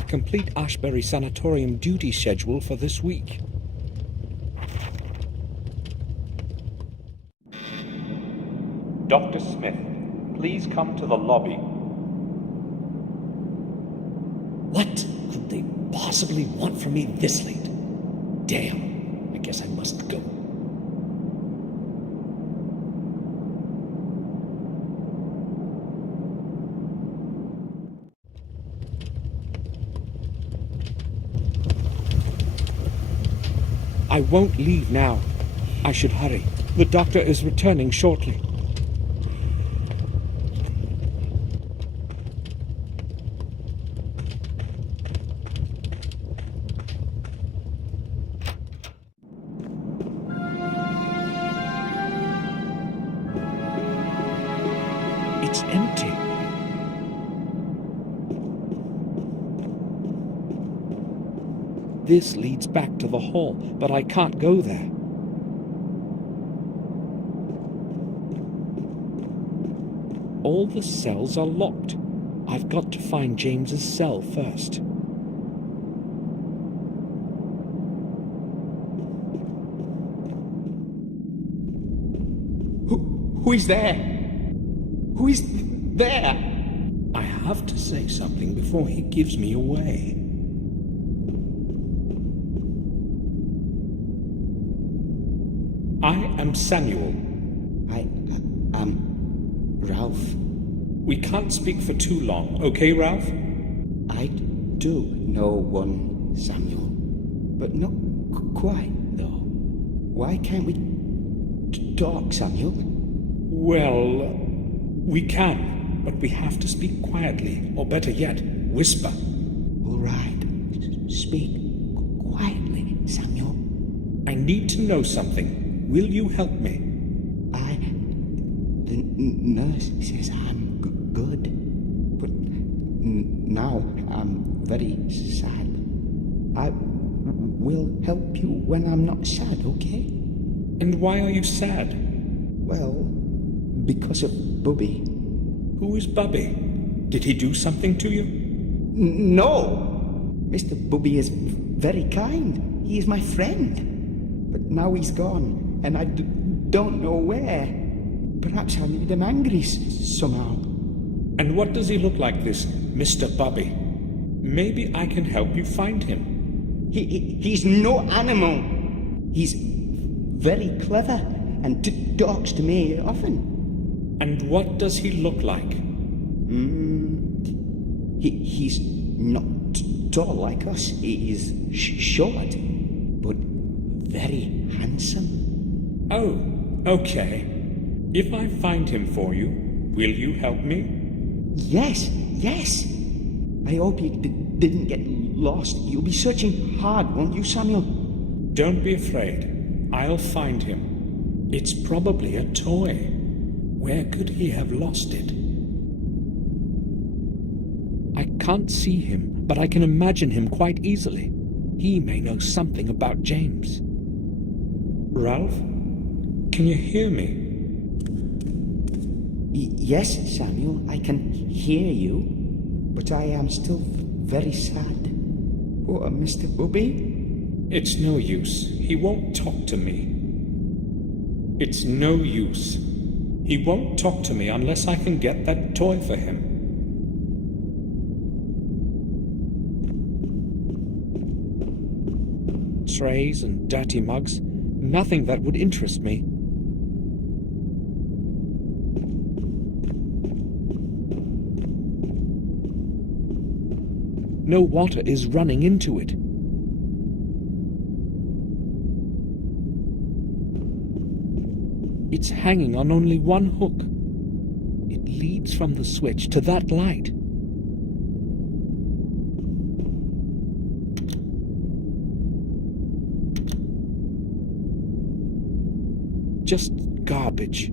Complete Ashburry Sanatorium duty schedule for this week. Dr. Smith, please come to the lobby. What could they possibly want from me this late? Damn, I guess I must go. I won't leave now. I should hurry. The doctor is returning shortly. It's empty. This leads back to the hall, but I can't go there. All the cells are locked. I've got to find James's cell first. Who is there? Who is there? I have to say something before he gives me away. I am Samuel. I am Ralph. We can't speak for too long, okay, Ralph? I do know one Samuel, but not quite, though. Why can't we talk, Samuel? Well, we can, but we have to speak quietly, or better yet, whisper. All right. Speak quietly, Samuel. I need to know something. Will you help me? The nurse says I'm good, but now I'm very sad. I will help you when I'm not sad, okay? And why are you sad? Well, because of Bubby. Who is Bubby? Did he do something to you? No! Mr. Bubby is very kind. He is my friend. But now he's gone, and I don't know where. Perhaps I made him angry somehow. And what does he look like, this Mr. Bubby? Maybe I can help you find him. He's no animal. He's very clever and talks to me often. And what does he look like? He's not tall like us. He is short, but very handsome. Oh, okay. If I find him for you, will you help me? Yes. I hope you didn't get lost. You'll be searching hard, won't you, Samuel? Don't be afraid. I'll find him. It's probably a toy. Where could he have lost it? I can't see him, but I can imagine him quite easily. He may know something about James. Ralph, can you hear me? Yes, Samuel, I can hear you, but I am still very sad. Poor Mr. Bubby. It's no use. He won't talk to me. It's no use. He won't talk to me unless I can get that toy for him. Trays and dirty mugs. Nothing that would interest me. No water is running into it. It's hanging on only one hook. It leads from the switch to that light. Just garbage.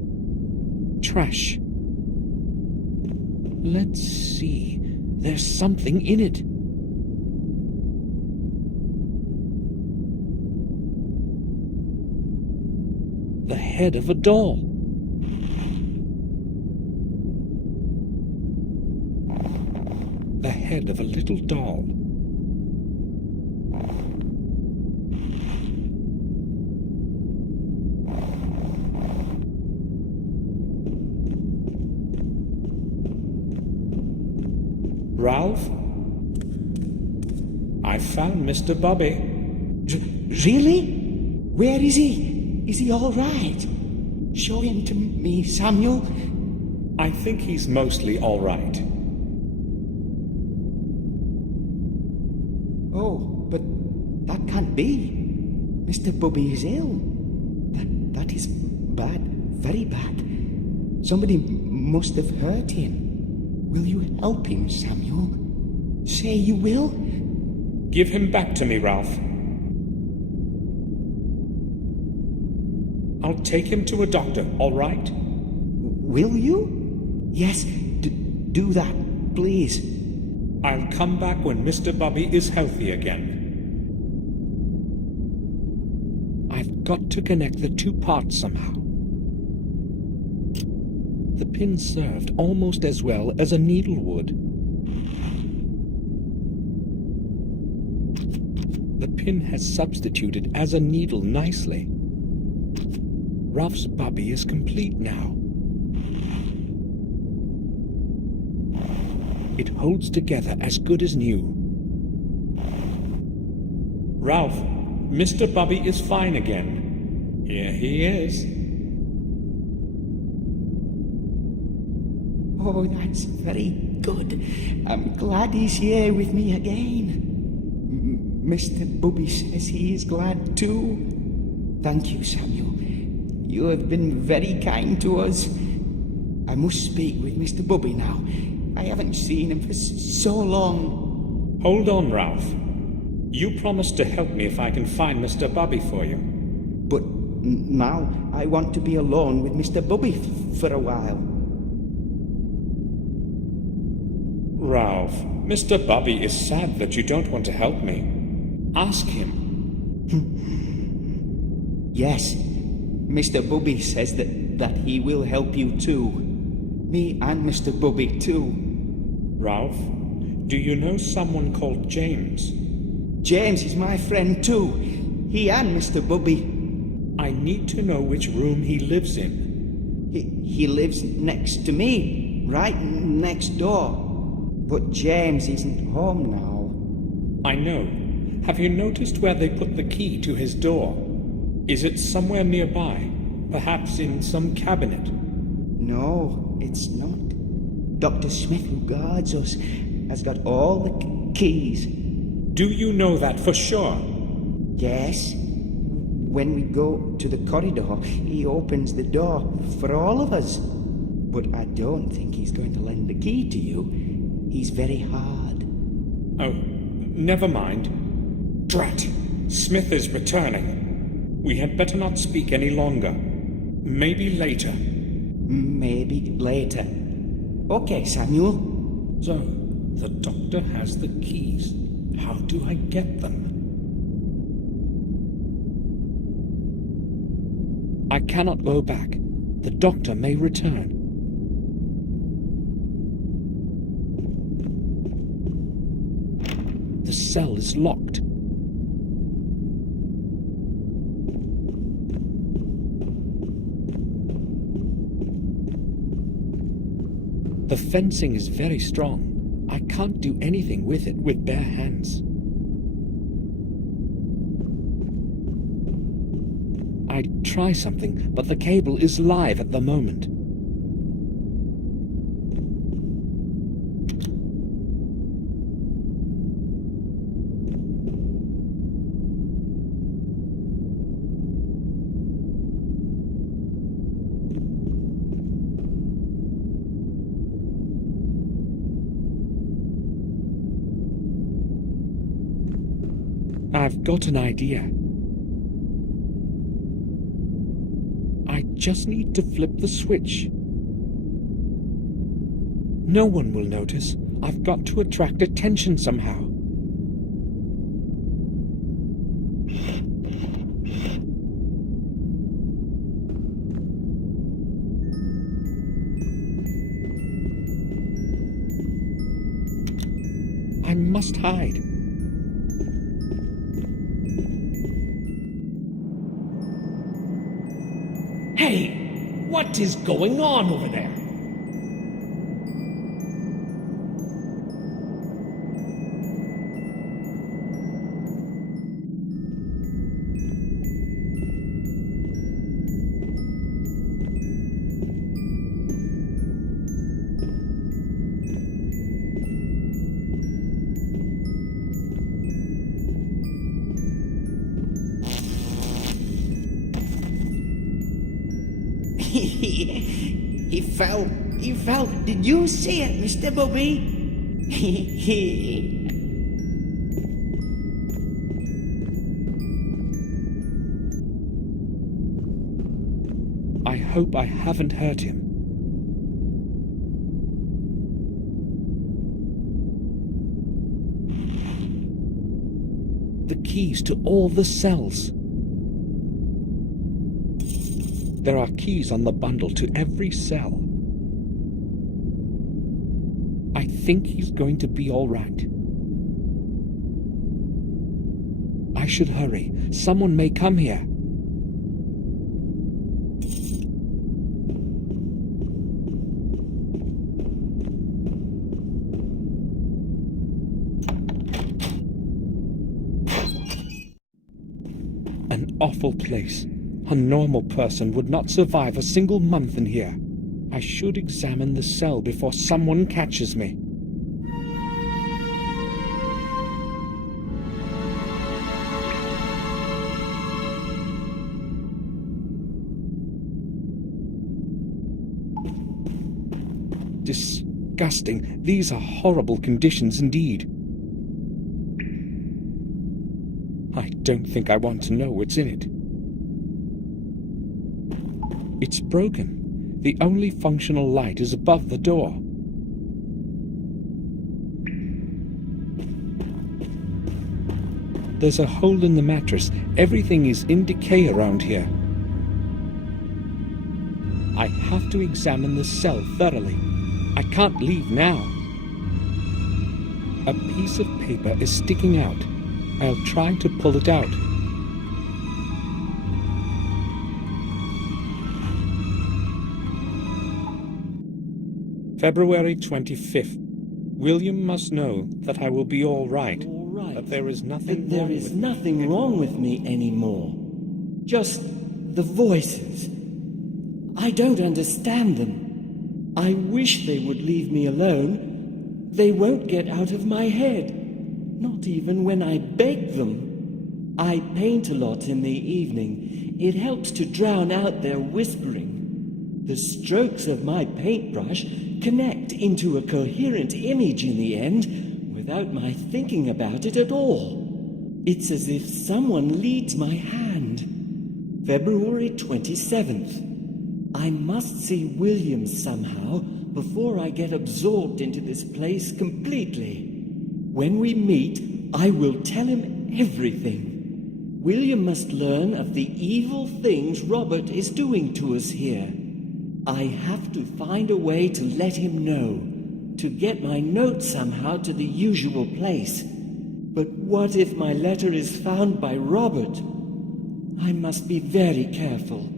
Trash. Let's see. There's something in it. The head of a doll. The head of a little doll. Ralph? I found Mr. Bubby. Really? Where is he? Is he all right? Show him to me, Samuel. I think he's mostly all right. Oh, but that can't be. Mr. Bubby is ill. That is bad, very bad. Somebody must have hurt him. Will you help him, Samuel? Say you will? Give him back to me, Ralph. I'll take him to a doctor, all right? Will you? Yes, do that, please. I'll come back when Mr. Bobby is healthy again. I've got to connect the two parts somehow. The pin served almost as well as a needle would. The pin has substituted as a needle nicely. Ralph's Bobby is complete now. It holds together as good as new. Ralph, Mr. Bobby is fine again. Here he is. Oh, that's very good. I'm glad he's here with me again. Mr. Bubby says he is glad too. Thank you, Samuel. You have been very kind to us. I must speak with Mr. Bubby now. I haven't seen him for so long. Hold on, Ralph. You promised to help me if I can find Mr. Bobby for you. But now I want to be alone with Mr. Bubby for a while. Ralph, Mr. Bobby is sad that you don't want to help me. Ask him. Yes, Mr. Bubby says that he will help you too. Me and Mr. Bubby too. Ralph, do you know someone called James? James is my friend too. He and Mr. Bubby. I need to know which room he lives in. He lives next to me, right next door. But James isn't home now. I know. Have you noticed where they put the key to his door? Is it somewhere nearby? Perhaps in some cabinet? No, it's not. Dr. Smith, who guards us, has got all the keys. Do you know that for sure? Yes. When we go to the corridor, he opens the door for all of us. But I don't think he's going to lend the key to you. He's very hard. Oh, never mind. Drat! Smith is returning. We had better not speak any longer. Maybe later. Maybe later. Okay, Samuel. So, the doctor has the keys. How do I get them? I cannot go back. The doctor may return. The cell is locked. The fencing is very strong. I can't do anything with it with bare hands. I'd try something, but the cable is live at the moment. I've got an idea. I just need to flip the switch. No one will notice. I've got to attract attention somehow. I must hide. Hey, what is going on over there? He fell. He fell. Did you see it, Mr. Bobby? I hope I haven't hurt him. The keys to all the cells. There are keys on the bundle to every cell. I think he's going to be all right. I should hurry. Someone may come here. An awful place. A normal person would not survive a single month in here. I should examine the cell before someone catches me. Disgusting. These are horrible conditions indeed. I don't think I want to know what's in it. It's broken. The only functional light is above the door. There's a hole in the mattress. Everything is in decay around here. I have to examine the cell thoroughly. I can't leave now. A piece of paper is sticking out. I'll try to pull it out. February 25th. William must know that I will be all right. That there is nothing There is nothing wrong with me anymore. Just the voices. I don't understand them. I wish they would leave me alone. They won't get out of my head. Not even when I beg them. I paint a lot in the evening. It helps to drown out their whispering. The strokes of my paintbrush connect into a coherent image in the end without my thinking about it at all. It's as if someone leads my hand. February 27th. I must see William somehow before I get absorbed into this place completely. When we meet, I will tell him everything. William must learn of the evil things Robert is doing to us here. I have to find a way to let him know, to get my note somehow to the usual place. But what if my letter is found by Robert? I must be very careful.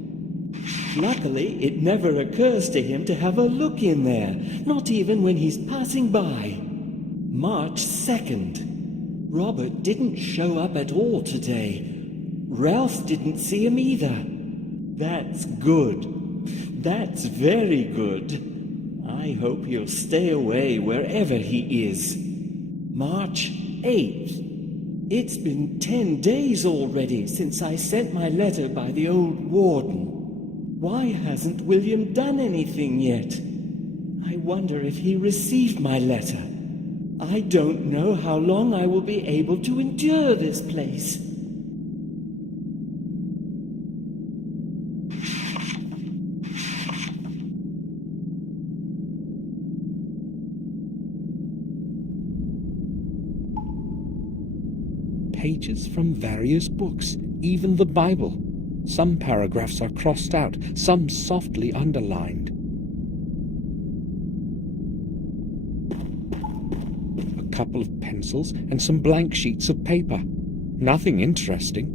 Luckily, it never occurs to him to have a look in there, not even when he's passing by. March 2nd. Robert didn't show up at all today. Ralph didn't see him either. That's good. That's very good. I hope he'll stay away wherever he is. March 8th. It's been 10 days already since I sent my letter by the old warden. Why hasn't William done anything yet? I wonder if he received my letter. I don't know how long I will be able to endure this place. Pages from various books, even the Bible. Some paragraphs are crossed out, some softly underlined. A couple of pencils and some blank sheets of paper. Nothing interesting.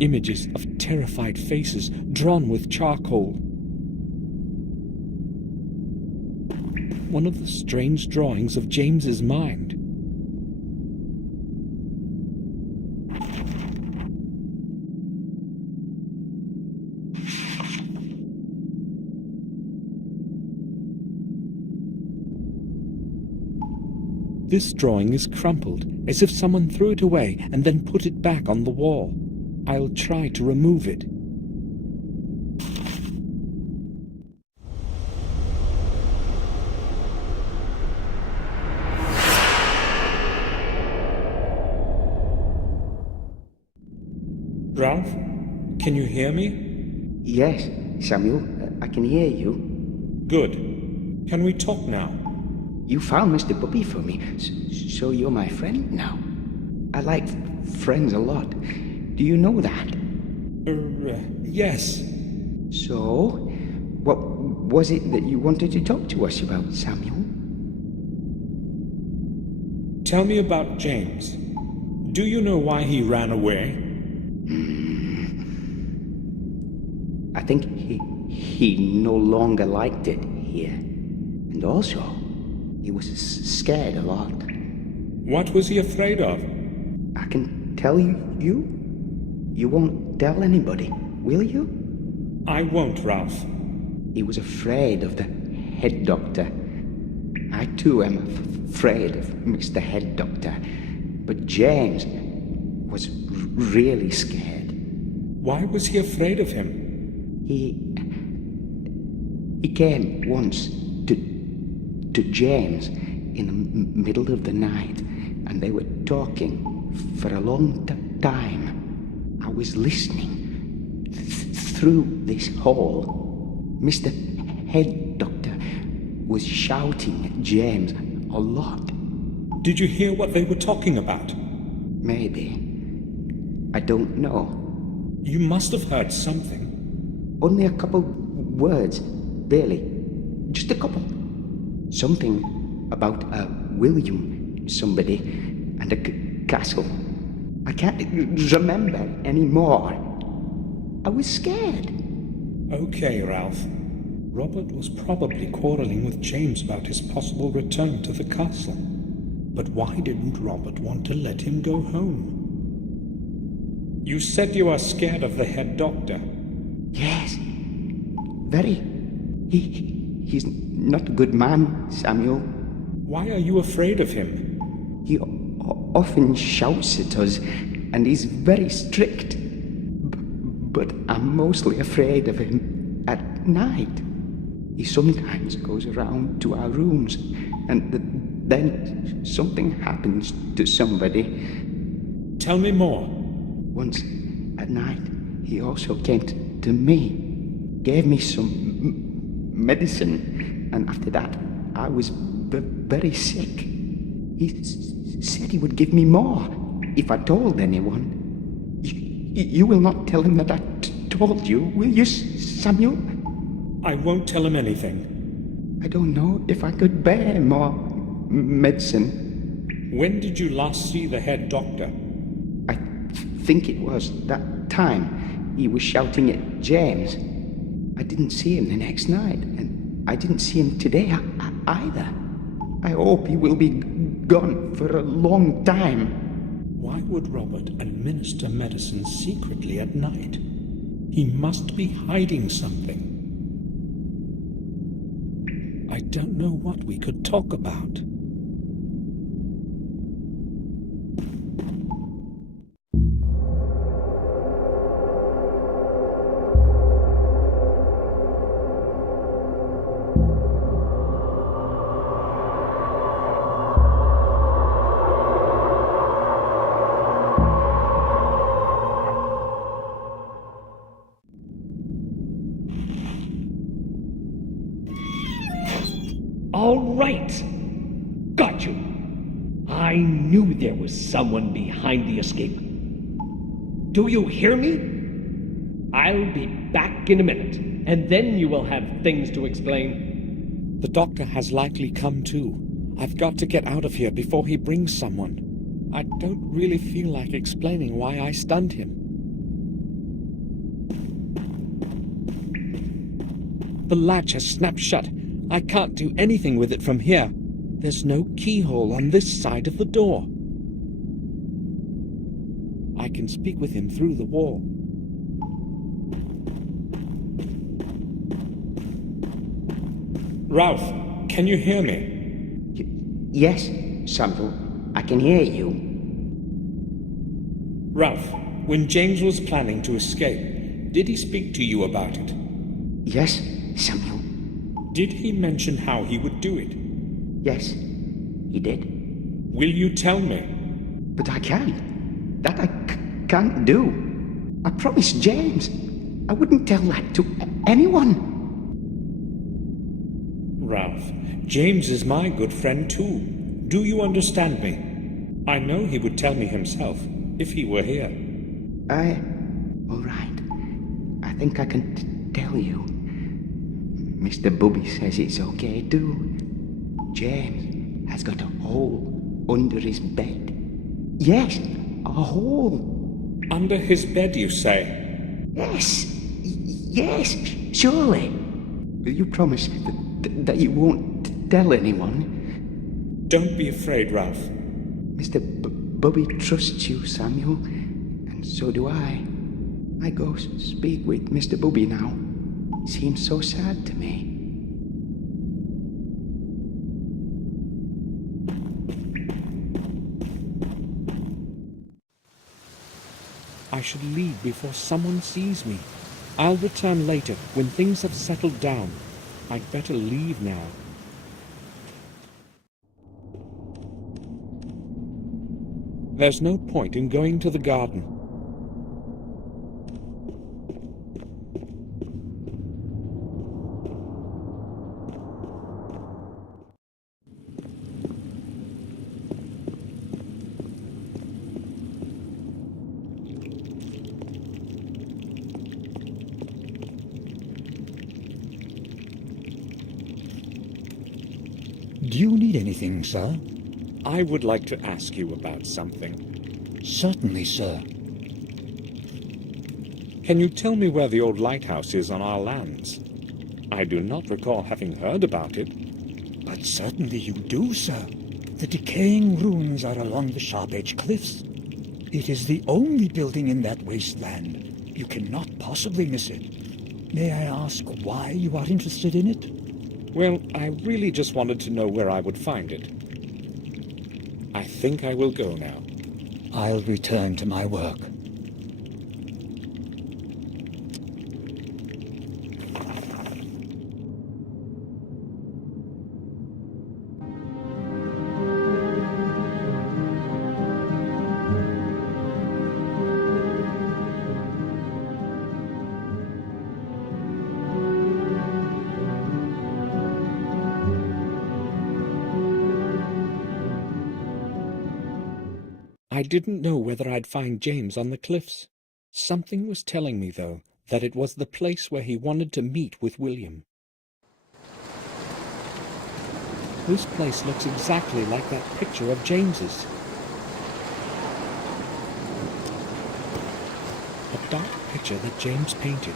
Images of terrified faces drawn with charcoal. One of the strange drawings of James's mind. This drawing is crumpled, as if someone threw it away and then put it back on the wall. I'll try to remove it. Ralph, can you hear me? Yes, Samuel, I can hear you. Good. Can we talk now? You found Mr. Bubby for me, so you're my friend now. I like friends a lot. Do you know that? Yes. So, what was it that you wanted to talk to us about, Samuel? Tell me about James. Do you know why he ran away? I think he no longer liked it here. And also, he was scared a lot. What was he afraid of? I can tell you. You won't tell anybody, will you? I won't, Ralph. He was afraid of the head doctor. I too am afraid of Mr. Head Doctor. But James was really scared. Why was he afraid of him? He came once to James in the middle of the night, and they were talking for a long time. I was listening through this hall. Mr. Head Doctor was shouting at James a lot. Did you hear what they were talking about? Maybe. I don't know. You must have heard something. Only a couple words, barely. Just a couple. Something about a William somebody and a castle. I can't remember anymore. I was scared. Okay, Ralph. Robert was probably quarreling with James about his possible return to the castle. But why didn't Robert want to let him go home? You said you are scared of the head doctor. Yes. Very. He's not a good man, Samuel. Why are you afraid of him? He often shouts at us, and he's very strict. But I'm mostly afraid of him at night. He sometimes goes around to our rooms, and then something happens to somebody. Tell me more. Once at night, he also came to me, gave me some medicine, and after that, I was very sick. He said he would give me more if I told anyone. You will not tell him that I told you, will you, Samuel? I won't tell him anything. I don't know if I could bear more medicine. When did you last see the head doctor? I think it was that time he was shouting at James. I didn't see him the next night, and I didn't see him today either. I hope he will be gone for a long time. Why would Robert administer medicine secretly at night? He must be hiding something. I don't know what we could talk about. All right. Got you. I knew there was someone behind the escape. Do you hear me? I'll be back in a minute, and then you will have things to explain. The doctor has likely come too. I've got to get out of here before he brings someone. I don't really feel like explaining why I stunned him. The latch has snapped shut. I can't do anything with it from here. There's no keyhole on this side of the door. I can speak with him through the wall. Ralph, can you hear me? Yes, Samuel. I can hear you. Ralph, when James was planning to escape, did he speak to you about it? Yes, Samuel. Did he mention how he would do it? Yes, he did. Will you tell me? But I can't. That I can't do. I promised James. I wouldn't tell that to anyone. Ralph, James is my good friend too. Do you understand me? I know he would tell me himself, if he were here. All right. I think I can tell you. Mr. Bubby says it's okay too. James has got a hole under his bed. Yes, a hole. Under his bed, you say? Yes. Yes, surely. Will you promise that you won't tell anyone? Don't be afraid, Ralph. Mr. Bubby trusts you, Samuel, and so do I. I go speak with Mr. Bubby now. Seems so sad to me. I should leave before someone sees me. I'll return later, when things have settled down. I'd better leave now. There's no point in going to the garden. Do you need anything, sir? I would like to ask you about something. Certainly, sir. Can you tell me where the old lighthouse is on our lands? I do not recall having heard about it. But certainly you do, sir. The decaying ruins are along the Sharpedge Cliffs. It is the only building in that wasteland. You cannot possibly miss it. May I ask why you are interested in it? Well, I really just wanted to know where I would find it. I think I will go now. I'll return to my work. I didn't know whether I'd find James on the cliffs. Something was telling me, though, that it was the place where he wanted to meet with William. This place looks exactly like that picture of James's. A dark picture that James painted.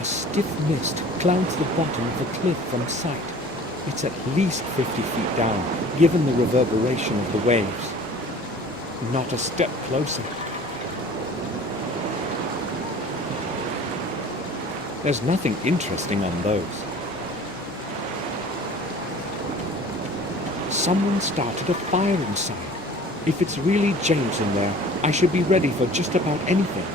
A stiff mist clouds the bottom of the cliff from sight. It's at least 50 feet down, given the reverberation of the waves. Not a step closer. There's nothing interesting on those. Someone started a fire inside. If it's really James in there, I should be ready for just about anything.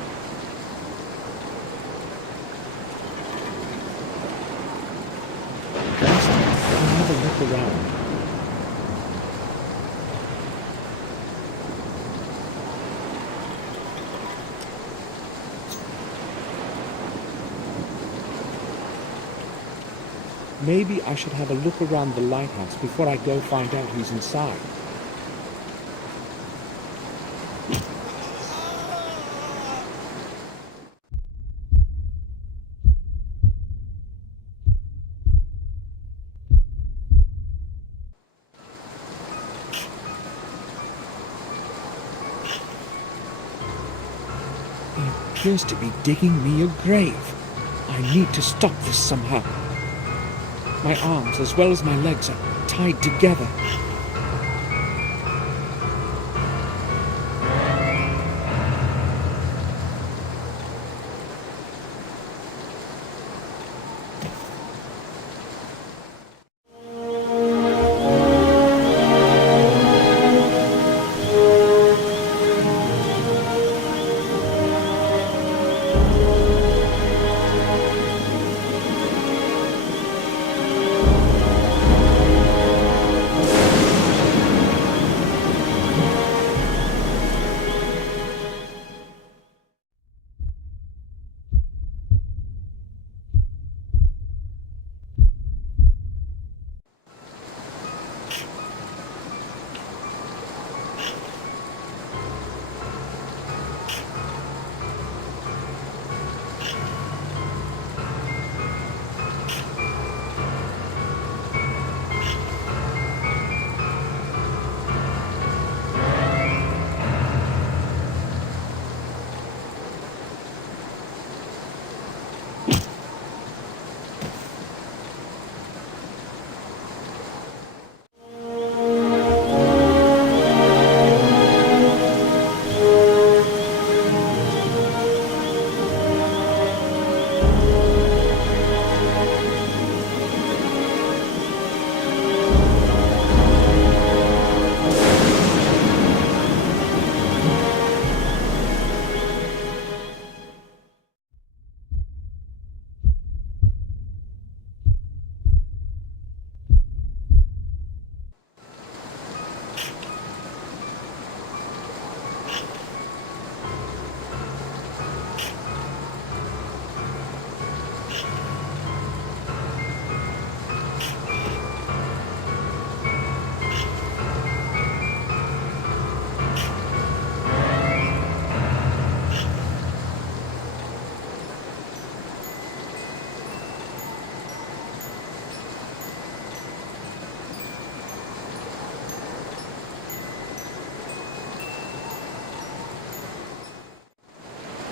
Around. Maybe I should have a look around the lighthouse before I go find out who's inside. Appears to be digging me a grave. I need to stop this somehow. My arms as well as my legs are tied together.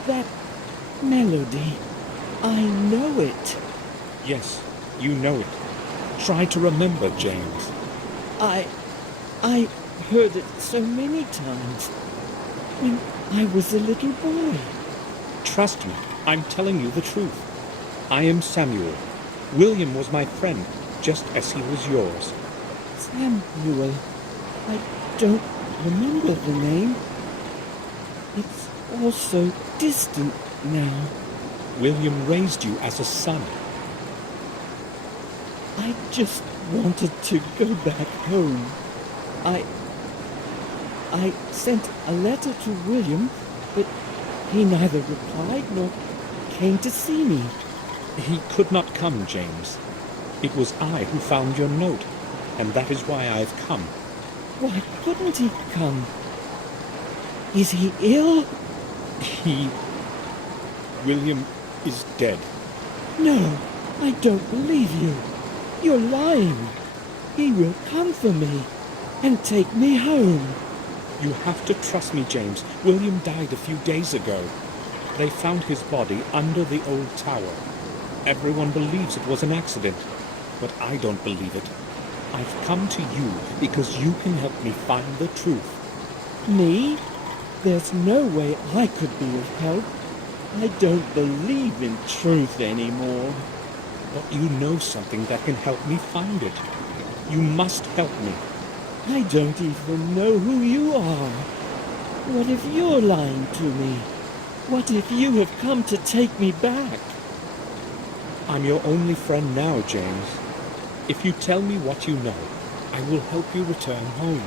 That melody. I know it. Yes, you know it. Try to remember, James. I heard it so many times. When I was a little boy. Trust me, I'm telling you the truth. I am Samuel. William was my friend, just as he was yours. Samuel. I don't remember the name. It's all so distant now. William raised you as a son. I just wanted to go back home. I sent a letter to William, but he neither replied nor came to see me. He could not come, James. It was I who found your note, and that is why I've come. Why couldn't he come? Is he ill? William is dead. No, I don't believe you. You're lying. He will come for me and take me home. You have to trust me, James. William died a few days ago. They found his body under the old tower. Everyone believes it was an accident, but I don't believe it. I've come to you because you can help me find the truth. Me? There's no way I could be of help. I don't believe in truth anymore. But you know something that can help me find it. You must help me. I don't even know who you are. What if you're lying to me? What if you have come to take me back? I'm your only friend now, James. If you tell me what you know, I will help you return home.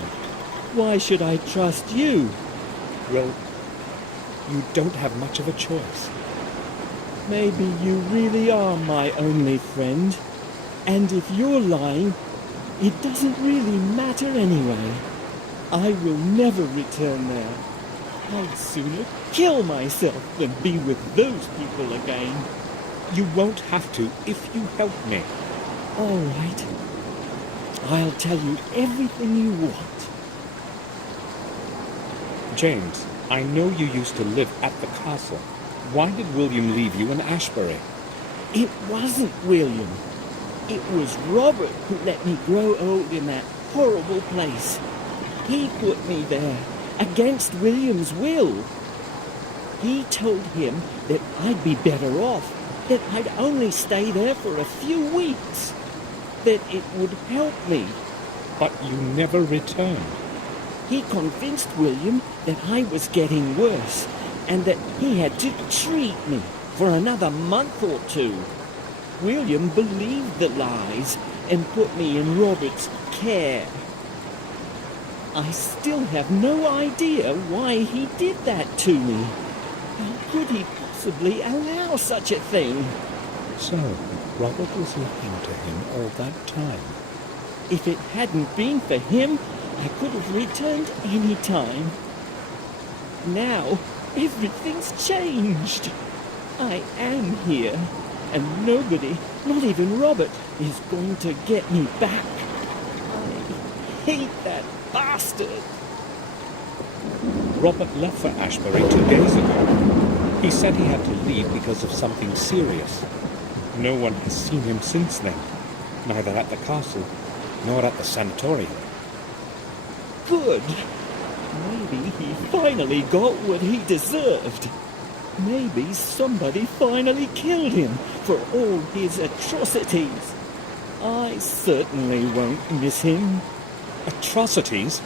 Why should I trust you? Well, you don't have much of a choice. Maybe you really are my only friend. And if you're lying, it doesn't really matter anyway. I will never return there. I'd sooner kill myself than be with those people again. You won't have to if you help me. All right. I'll tell you everything you want. James, I know you used to live at the castle. Why did William leave you in Ashburry? It wasn't William. It was Robert who let me grow old in that horrible place. He put me there, against William's will. He told him that I'd be better off, that I'd only stay there for a few weeks, that it would help me. But you never returned. He convinced William that I was getting worse, and that he had to treat me for another month or two. William believed the lies and put me in Robert's care. I still have no idea why he did that to me. How could he possibly allow such a thing? So, Robert was lying to him all that time. If it hadn't been for him, I could have returned any time. Now, everything's changed. I am here, and nobody, not even Robert, is going to get me back. I hate that bastard. Robert left for Ashburry 2 days ago. He said he had to leave because of something serious. No one has seen him since then, neither at the castle nor at the sanatorium. Good. Maybe he finally got what he deserved. Maybe somebody finally killed him for all his atrocities. I certainly won't miss him. Atrocities?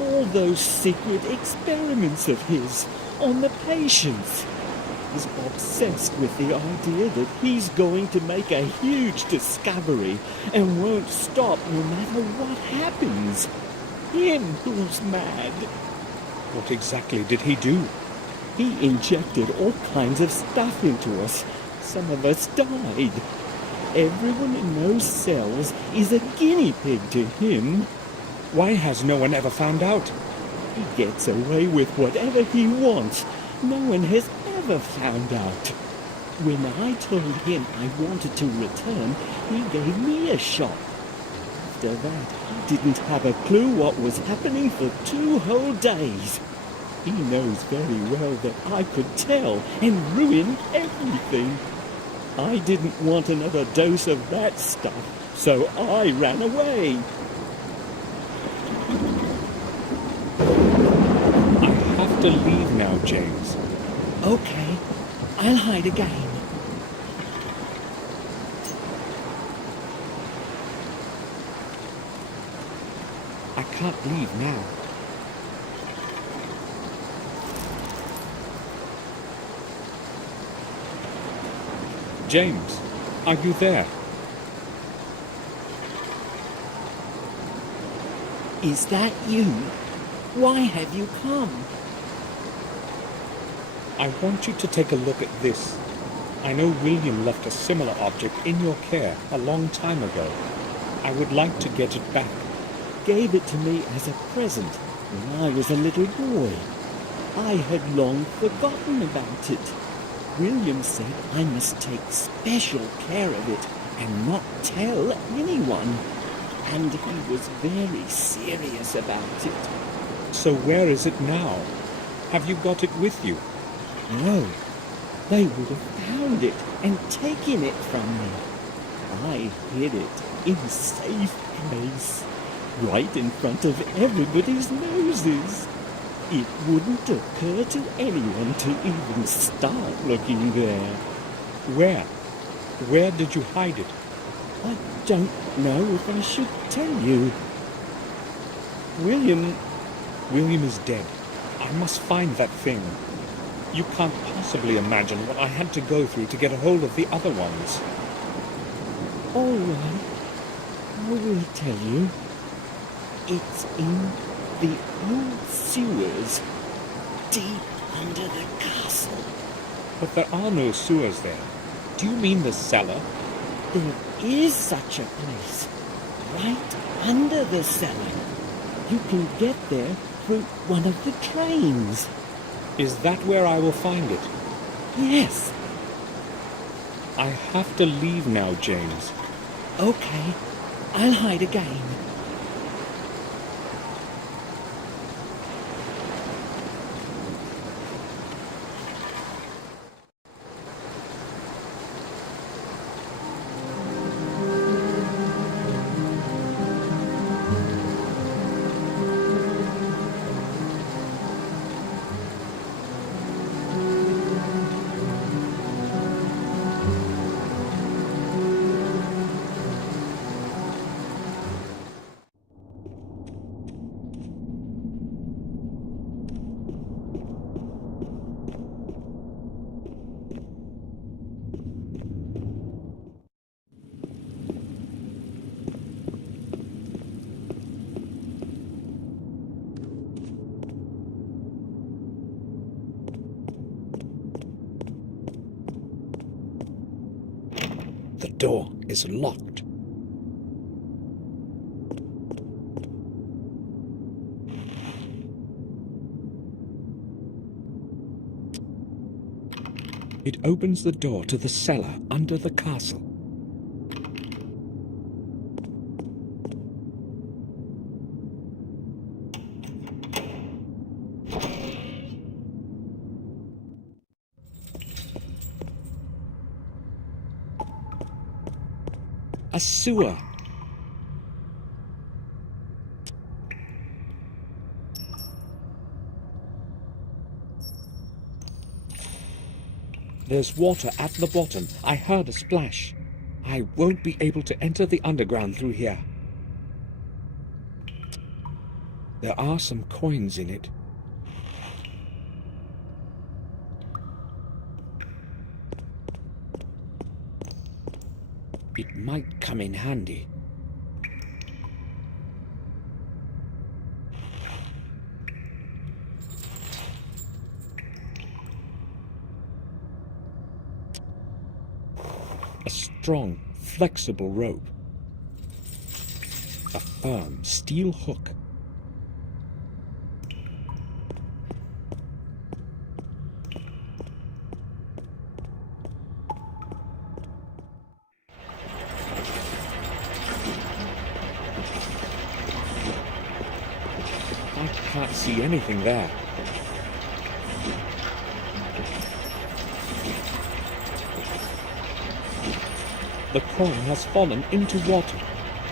All those secret experiments of his on the patients. He's obsessed with the idea that he's going to make a huge discovery and won't stop no matter what happens. Him who's mad. What exactly did he do? He injected all kinds of stuff into us. Some of us died. Everyone in those cells is a guinea pig to him. Why has no one ever found out? He gets away with whatever he wants. No one has ever found out. When I told him I wanted to return, he gave me a shot. After that, he didn't have a clue what was happening for 2 whole days. He knows very well that I could tell and ruin everything. I didn't want another dose of that stuff, so I ran away. I have to leave now, James. Okay, I'll hide again. I can't leave now. James, are you there? Is that you? Why have you come? I want you to take a look at this. I know William left a similar object in your care a long time ago. I would like to get it back. Gave it to me as a present when I was a little boy. I had long forgotten about it. William said I must take special care of it and not tell anyone. And he was very serious about it. So where is it now? Have you got it with you? No, they would have found it and taken it from me. I hid it in a safe place, right in front of everybody's noses. It wouldn't occur to anyone to even start looking there. Where? Where did you hide it? I don't know if I should tell you. William is dead. I must find that thing. You can't possibly imagine what I had to go through to get a hold of the other ones. All right, I will tell you. It's in the old sewers, deep under the castle. But there are no sewers there. Do you mean the cellar? There is such a place, right under the cellar. You can get there through one of the trains. Is that where I will find it? Yes. I have to leave now, James. Okay, I'll hide again. The door is locked. It opens the door to the cellar under the castle. A sewer. There's water at the bottom. I heard a splash. I won't be able to enter the underground through here. There are some coins in it. It might come in handy. A strong, flexible rope. A firm steel hook. I can't see anything there. coin has fallen into water.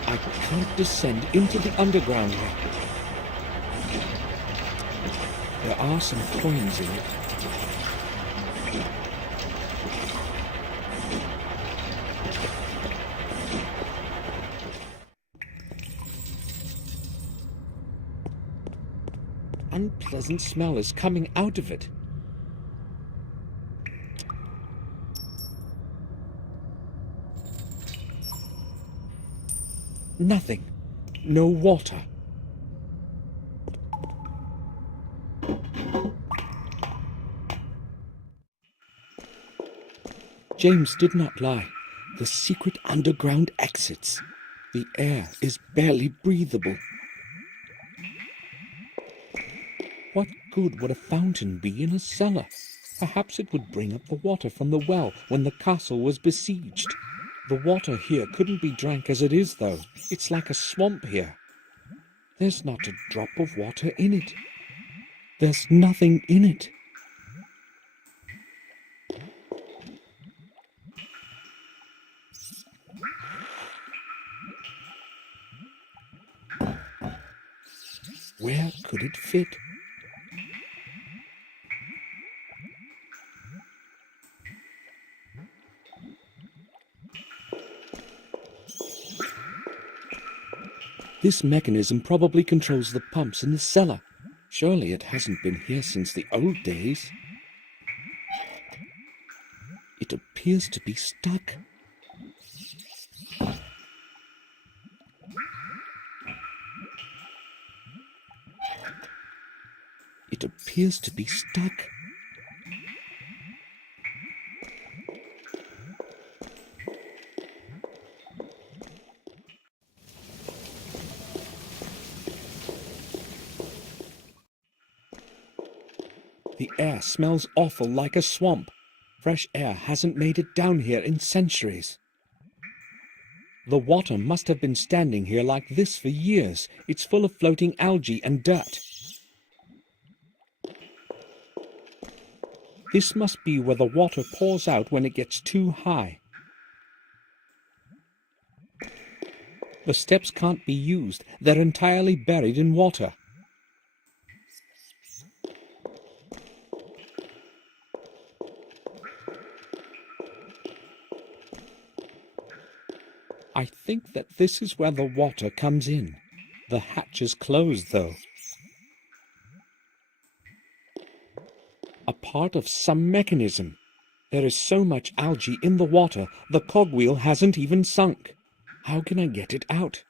I can't descend into the underground yet. There are some coins in it. Unpleasant smell is coming out of it. Nothing. No water. James did not lie. The secret underground exits. The air is barely breathable. What good would a fountain be in a cellar? Perhaps it would bring up the water from the well when the castle was besieged. The water here couldn't be drank as it is, though. It's like a swamp here. There's not a drop of water in it. There's nothing in it. Where could it fit? This mechanism probably controls the pumps in the cellar. Surely it hasn't been here since the old days. It appears to be stuck. It appears to be stuck. The air smells awful like a swamp. Fresh air hasn't made it down here in centuries. The water must have been standing here like this for years. It's full of floating algae and dirt. This must be where the water pours out when it gets too high. The steps can't be used. They're entirely buried in water. I think that this is where the water comes in. The hatch is closed, though. A part of some mechanism. There is so much algae in the water, the cogwheel hasn't even sunk. How can I get it out?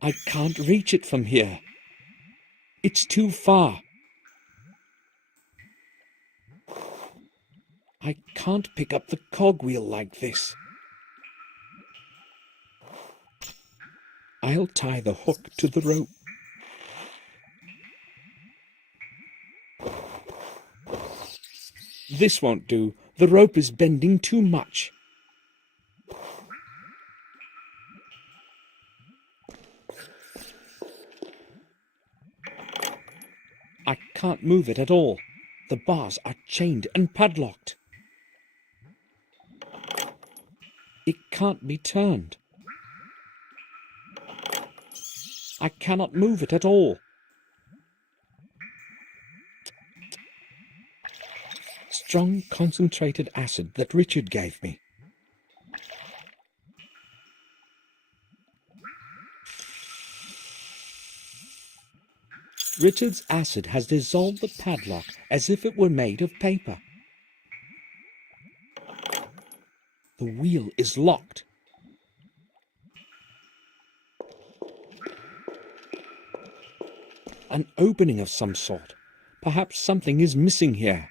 I can't reach it from here. It's too far. I can't pick up the cogwheel like this. I'll tie the hook to the rope. This won't do. The rope is bending too much. I can't move it at all. The bars are chained and padlocked. It can't be turned. I cannot move it at all. Strong concentrated acid that Richard gave me. Richard's acid has dissolved the padlock as if it were made of paper. The wheel is locked. An opening of some sort. Perhaps something is missing here.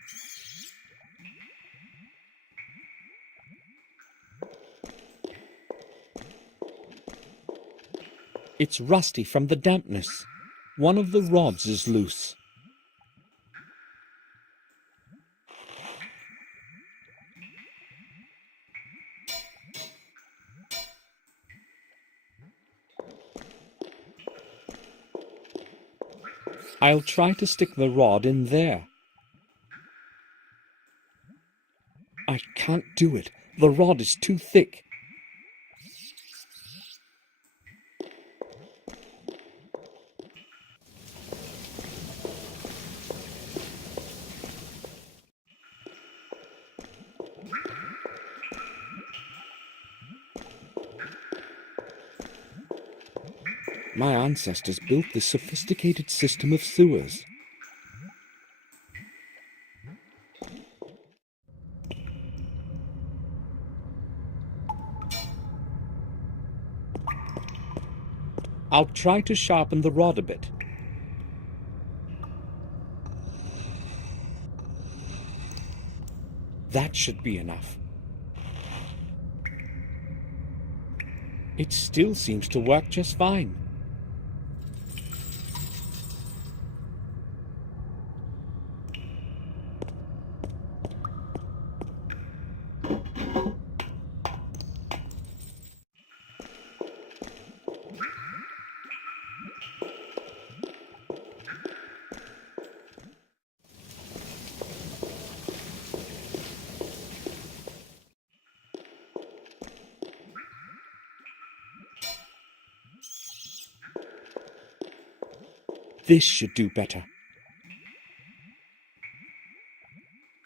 It's rusty from the dampness. One of the rods is loose. I'll try to stick the rod in there. I can't do it. The rod is too thick. My ancestors built this sophisticated system of sewers. I'll try to sharpen the rod a bit. That should be enough. It still seems to work just fine. This should do better.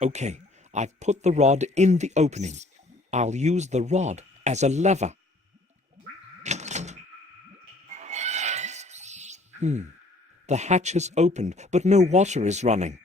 Okay, I've put the rod in the opening. I'll use the rod as a lever. The hatch has opened, but no water is running.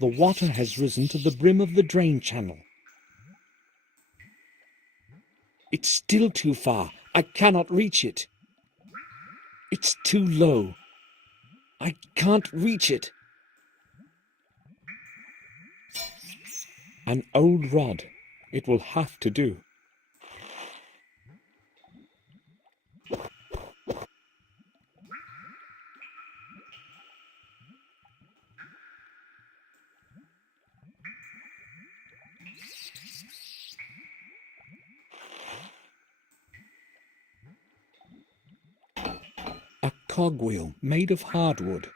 The water has risen to the brim of the drain channel. It's still too far. I cannot reach it. It's too low. I can't reach it. An old rod. It will have to do. A cogwheel made of hardwood.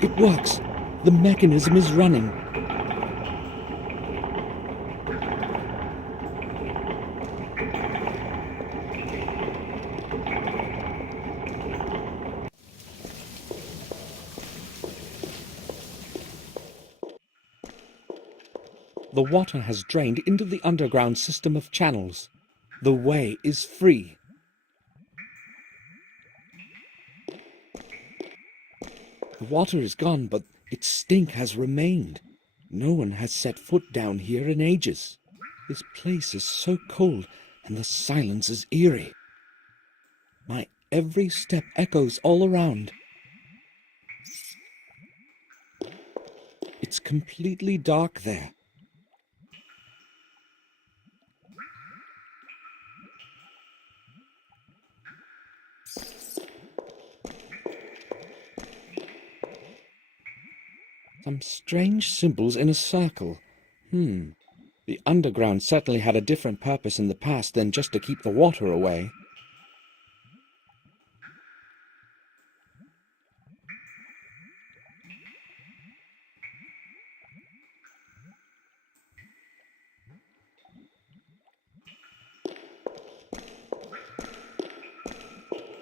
It works. The mechanism is running. The water has drained into the underground system of channels. The way is free. The water is gone, but its stink has remained. No one has set foot down here in ages. This place is so cold, and the silence is eerie. My every step echoes all around. It's completely dark there. Some strange symbols in a circle. The underground certainly had a different purpose in the past than just to keep the water away.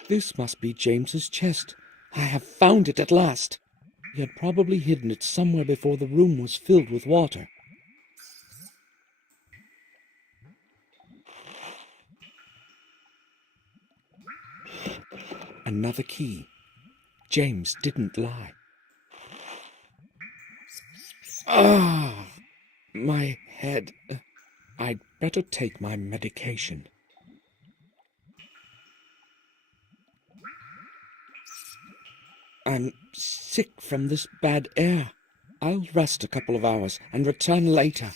This must be James's chest. I have found it at last. He had probably hidden it somewhere before the room was filled with water. Another key. James didn't lie. My head. I'd better take my medication. I'm sick from this bad air. I'll rest a couple of hours and return later.